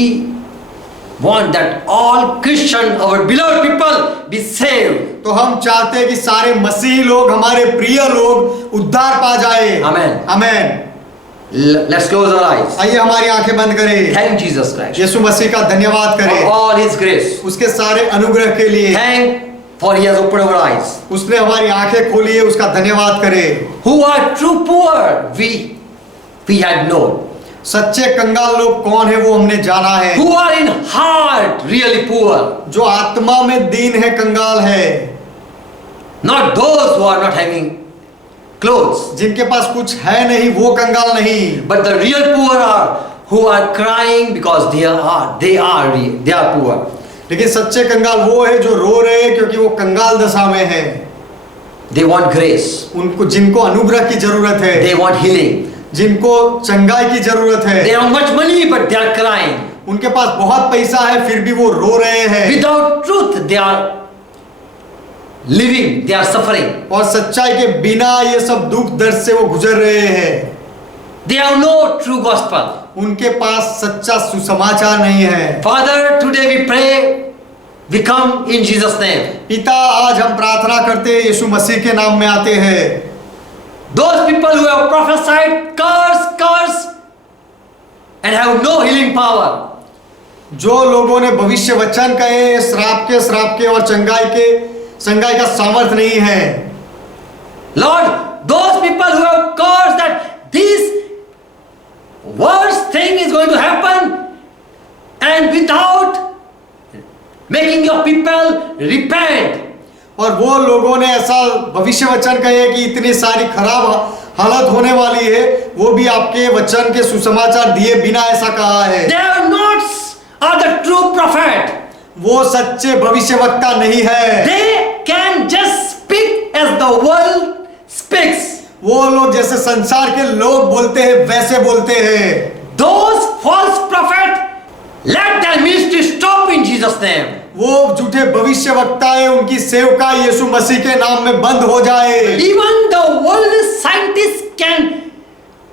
want that all Christian, our beloved people, be saved. तो हम चाहते हैं कि सारे मसीही लोग, हमारे प्रिय लोग उद्धार पा जाए। Amen. Amen. Let's close our eyes. आइए हमारी आंखें बंद करें। Thank Jesus Christ यीशु मसीह का धन्यवाद for करें all His grace. उसके सारे अनुग्रह के लिए। Thank for He has opened our eyes. उसने हमारी आंखें खोली है, उसका धन्यवाद करें। Who are true poor, we had known. सच्चे कंगाल लोग कौन है वो हमने जाना है। Who are in heart really poor. जो आत्मा में दीन है, कंगाल है। Not those who are not having clothes. जिनके पास कुछ है नहीं, वो कंगाल नहीं। But the real poor are who are crying because they are poor. लेकिन सच्चे कंगाल वो है जो रो रहे हैं क्योंकि वो कंगाल दशा में है। They want grace. उनको, जिनको अनुग्रह की जरूरत है, They want healing. जिनको चंगाई की जरूरत है। They have much money but they are crying. उनके पास बहुत पैसा है फिर भी वो रो रहे हैं। Without truth they are living, they are suffering. और सच्चाई के बिना ये सब दुख दर्द से वो गुजर रहे हैं। They have no true gospel. उनके पास सच्चा सुसमाचार नहीं है। Father, today we pray, we come in Jesus' name. पिता, आज हम प्रार्थना करते हैं, यीशु मसीह के नाम में आते हैं। Those people who have prophesied curse and have no healing power. जो लोगों ने भविष्य वचन कहे, श्राप के और चंगाई का सामर्थ्य नहीं है। Lord, those people who have cursed that this worst thing is going to happen and without making your people repent. और वो लोगों ने ऐसा भविष्य वचन कहे कि इतनी सारी खराब हालत होने वाली है, वो भी आपके वचन के सुसमाचार दिए बिना ऐसा कहा है। They are not are the true prophet. वो सच्चे भविष्यवक्ता नहीं है। They can just speak as the world speaks. वो लोग जैसे संसार के लोग बोलते हैं वैसे बोलते हैं। Those false prophets, let their ministry stop in Jesus' name. वो झूठे भविष्यवक्ताएं, उनकी सेवका यीशु मसीह के नाम में बंद हो जाए। Even the world scientists can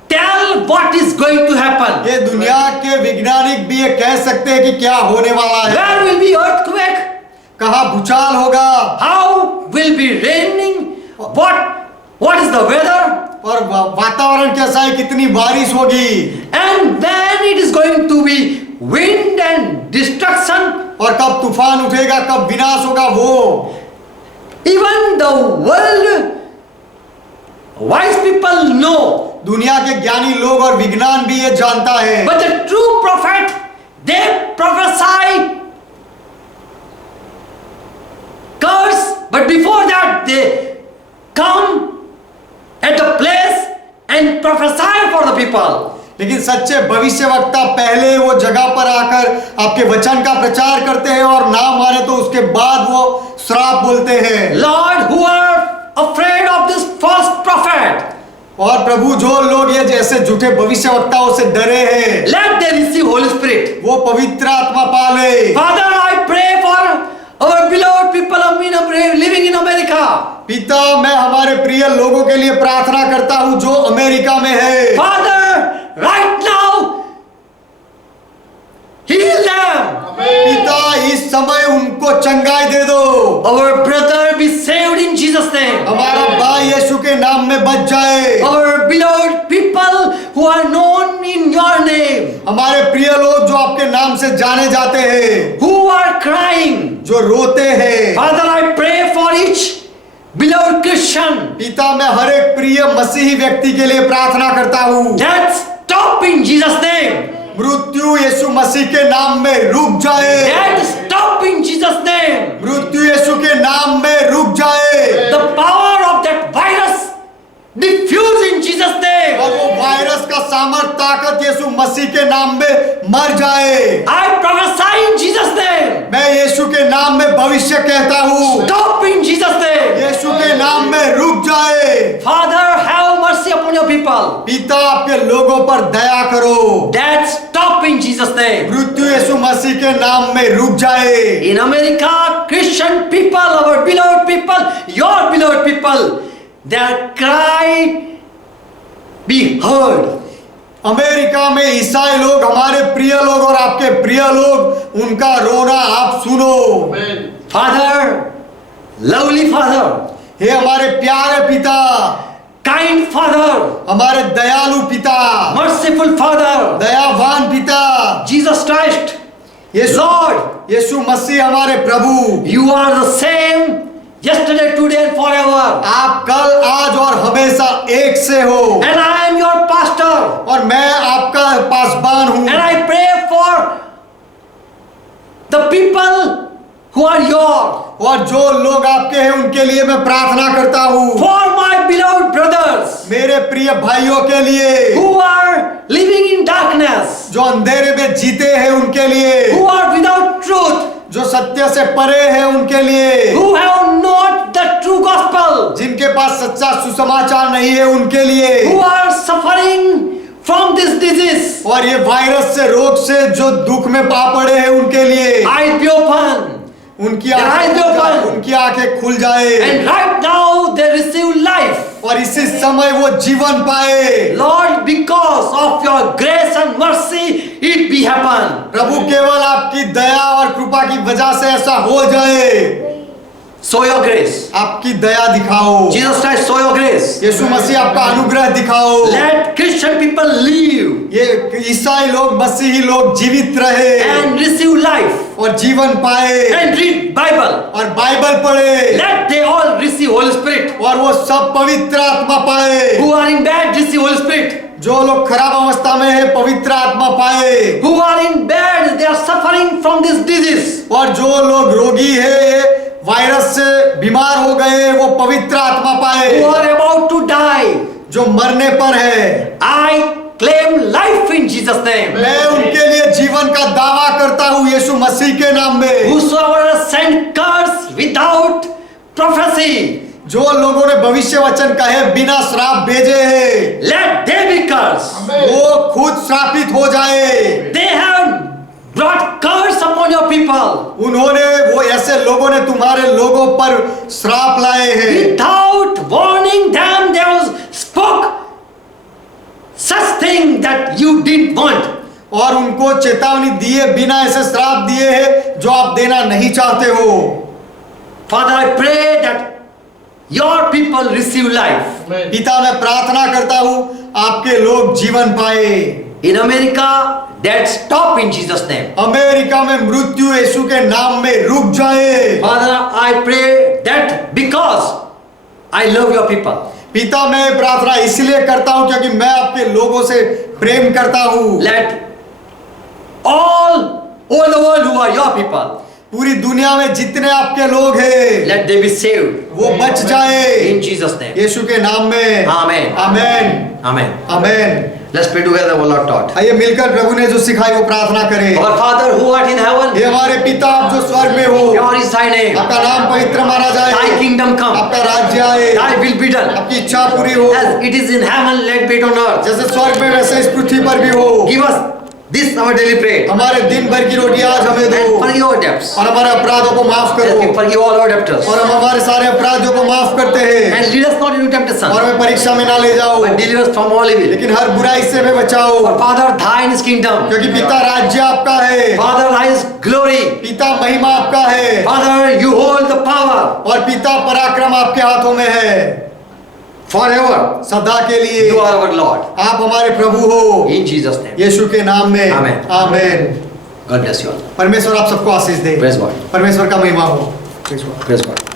tell what is going to happen. ये दुनिया के वैज्ञानिक भी ये कह सकते हैं कि क्या होने वाला है। Where will be earthquake? कहाँ भूचाल होगा, How will be raining? What is the weather? और वातावरण कैसा है, कितनी बारिश होगी, And when it is going to be wind and destruction. और कब तूफान उठेगा, कब विनाश होगा, वो Even the world wise people know दुनिया के ज्ञानी लोग और विज्ञान भी ये जानता है। But the true prophet, they prophesy curse, but before that they come at the place and prophesy for the people. लेकिन सच्चे भविष्यवक्ता पहले वो जगह पर आकर आपके वचन का प्रचार करते हैं और ना माने तो उसके बाद वो श्राप बोलते हैं। Lord, who are afraid of this false prophet, और प्रभु जो लोग ये जैसे झूठे भविष्यवक्ताओं से डरे हैं, let them receive Holy Spirit. वो पवित्र आत्मा पाले। Father, I pray for our beloved people living in America. पिता, मैं हमारे प्रिय लोगों के लिए प्रार्थना करता हूँ जो अमेरिका में है। Father, right now, heal them. पिता, इस समय उनको चंगाई दे दो। Our brother be saved in Jesus' name. हमारा भाई यीशु के नाम में बच जाए। Our beloved people who are known in your name, हमारे प्रिय लोग जो आपके नाम से जाने जाते हैं, who are crying. जो रोते हैं, Father, I pray for each beloved Christian पिता, मैं हर एक प्रिय मसीही व्यक्ति के लिए प्रार्थना करता हूँ। that stop in Jesus' name. मृत्यु यीशु मसीह के नाम में रुक जाए। That stop in Jesus' name. मृत्यु यीशु के नाम में रुक जाए। The power of that virus diffuse in Jesus' name. और वो वायरस का सामर्थ ताकत यीशु मसीह के नाम में मर जाए। I prophesy in Jesus' name. मैं यीशु के नाम में भविष्य कहता हूँ। Stop in Jesus' name. यीशु के नाम में रुक जाए। Father, have mercy upon your people. पिता, आपके लोगों पर दया करो। That stop in Jesus' name. मृत्यु यीशु मसीह के नाम में रुक जाए। In America, Christian people, our beloved people, your beloved people, their cry be heard. America में ईसाई लोग, हमारे प्रिय लोग और आपके प्रिय लोग, उनका रोना आप सुनो। Father, lovely Father, हे हमारे प्यारे पिता, kind Father, हमारे दयालु पिता, merciful Father, दयावान पिता, Jesus Christ, यीशु Lord, यीशु मसीह हमारे प्रभु, you are the same yesterday, today and forever. आप कल, आज और हमेशा एक से हो। And I am your pastor. और मैं आपका पासबान हूँ। And I pray for the people who are yours. और जो लोग आपके हैं उनके लिए मैं प्रार्थना करता हूँ। For my beloved brothers मेरे प्रिय भाइयों के लिए who are living in darkness, जो अंधेरे में जीते हैं उनके लिए, who are without truth, जो सत्य से परे हैं उनके लिए, who have not the true gospel, जिनके पास सच्चा सुसमाचार नहीं है उनके लिए, who are suffering from this disease. और ये वायरस से, रोग से जो दुख में पा पड़े हैं उनके लिए Eyes be open. उनकी Their आंखें खुल जाए And right now they receive life. और इसी समय वो जीवन पाए। Lord, because of your grace and mercy, it be happen. प्रभु, केवल आपकी दया और कृपा की वजह से ऐसा हो जाए। Show your grace. आपकी दया दिखाओ। Jesus Christ, show your grace. यीशु मसीह आपका अनुग्रह दिखाओ। Let Christian people live ये ईसाई लोग, मसीही लोग जीवित रहे and receive life और जीवन पाए and read Bible. और बाइबल पढ़े Let they all receive Holy Spirit. और वो सब पवित्र आत्मा पाए। Who are in bed, receive Holy Spirit. जो लोग खराब अवस्था में है पवित्र आत्मा पाए। Who are in bed, they are suffering from this disease. और जो लोग रोगी है, वायरस से बीमार हो गए, वो पवित्र आत्मा पाए। Who are about to die, जो मरने पर है, I claim life in Jesus' name. मैं उनके लिए जीवन का दावा करता हूँ यीशु मसीह के नाम में। Whosoever sent curse without prophecy, जो लोगों ने भविष्य वचन कहे बिना श्राप भेजे हैं, let them be cursed. वो खुद श्रापित हो जाए। They have brought curse upon your people उन्होंने, वो ऐसे लोगों ने तुम्हारे लोगों पर श्राप लाए हैं। without warning them. They was spoke such thing that you didn't want. और उनको चेतावनी दिए बिना ऐसे श्राप दिए हैं जो आप देना नहीं चाहते हो। Father, I pray that your people receive life. पिता, मैं प्रार्थना करता हूँ आपके लोग जीवन पाए। In America, that stop in Jesus' name. America में मृत्यु यीशु के नाम में रुक जाए। Father, I pray that because I love your people. पिता मैं प्रार्थना इसलिए करता हूं क्योंकि मैं आपके लोगों से प्रेम करता हूं। Let all over the world who are your people, पूरी दुनिया में जितने आपके लोग हैं let they be saved. वो बच जाए In Jesus' name. यीशु के नाम में। Amen. Amen Amen. Amen. Let's pray together what Lord taught. आइए मिलकर प्रभु ने जो सिखाई वो प्रार्थना करें। Our Father who art in heaven, हे हमारे पिता आप जो स्वर्ग में हो, pure is thy name. आपका नाम पवित्र माना जाए, Thy kingdom come. आपका राज्य आए, Thy will be done. आपकी इच्छा पूरी हो, As it is in heaven, let be it on earth. जैसे स्वर्ग में वैसे इस पृथ्वी पर भी हो। Give us this our daily bread. हमारे दिन भर की रोटी आज हमें And दो forgive our debts. और हमारे अपराधों को माफ As we करो forgive all our debtors. और हम हमारे सारे अपराधों को माफ करते हैं And lead us not into temptation, और हमें परीक्षा में ना ले जाओ, but deliver us from all evil. लेकिन हर बुराई से हमें बचाओ, For Father, thine is kingdom. क्योंकि पिता राज्य आपका है, Father, thine is glory. पिता महिमा आपका है Father, you hold the power और पिता पराक्रम आपके हाथों में है forever. सदा के लिए। You are our Lord. आप हमारे प्रभु हो In Jesus' name. यीशु के नाम में आमेन। आमेन। God bless you all. परमेश्वर आप सबको आशीष दे। Praise God. परमेश्वर का महिमा हो। Praise God.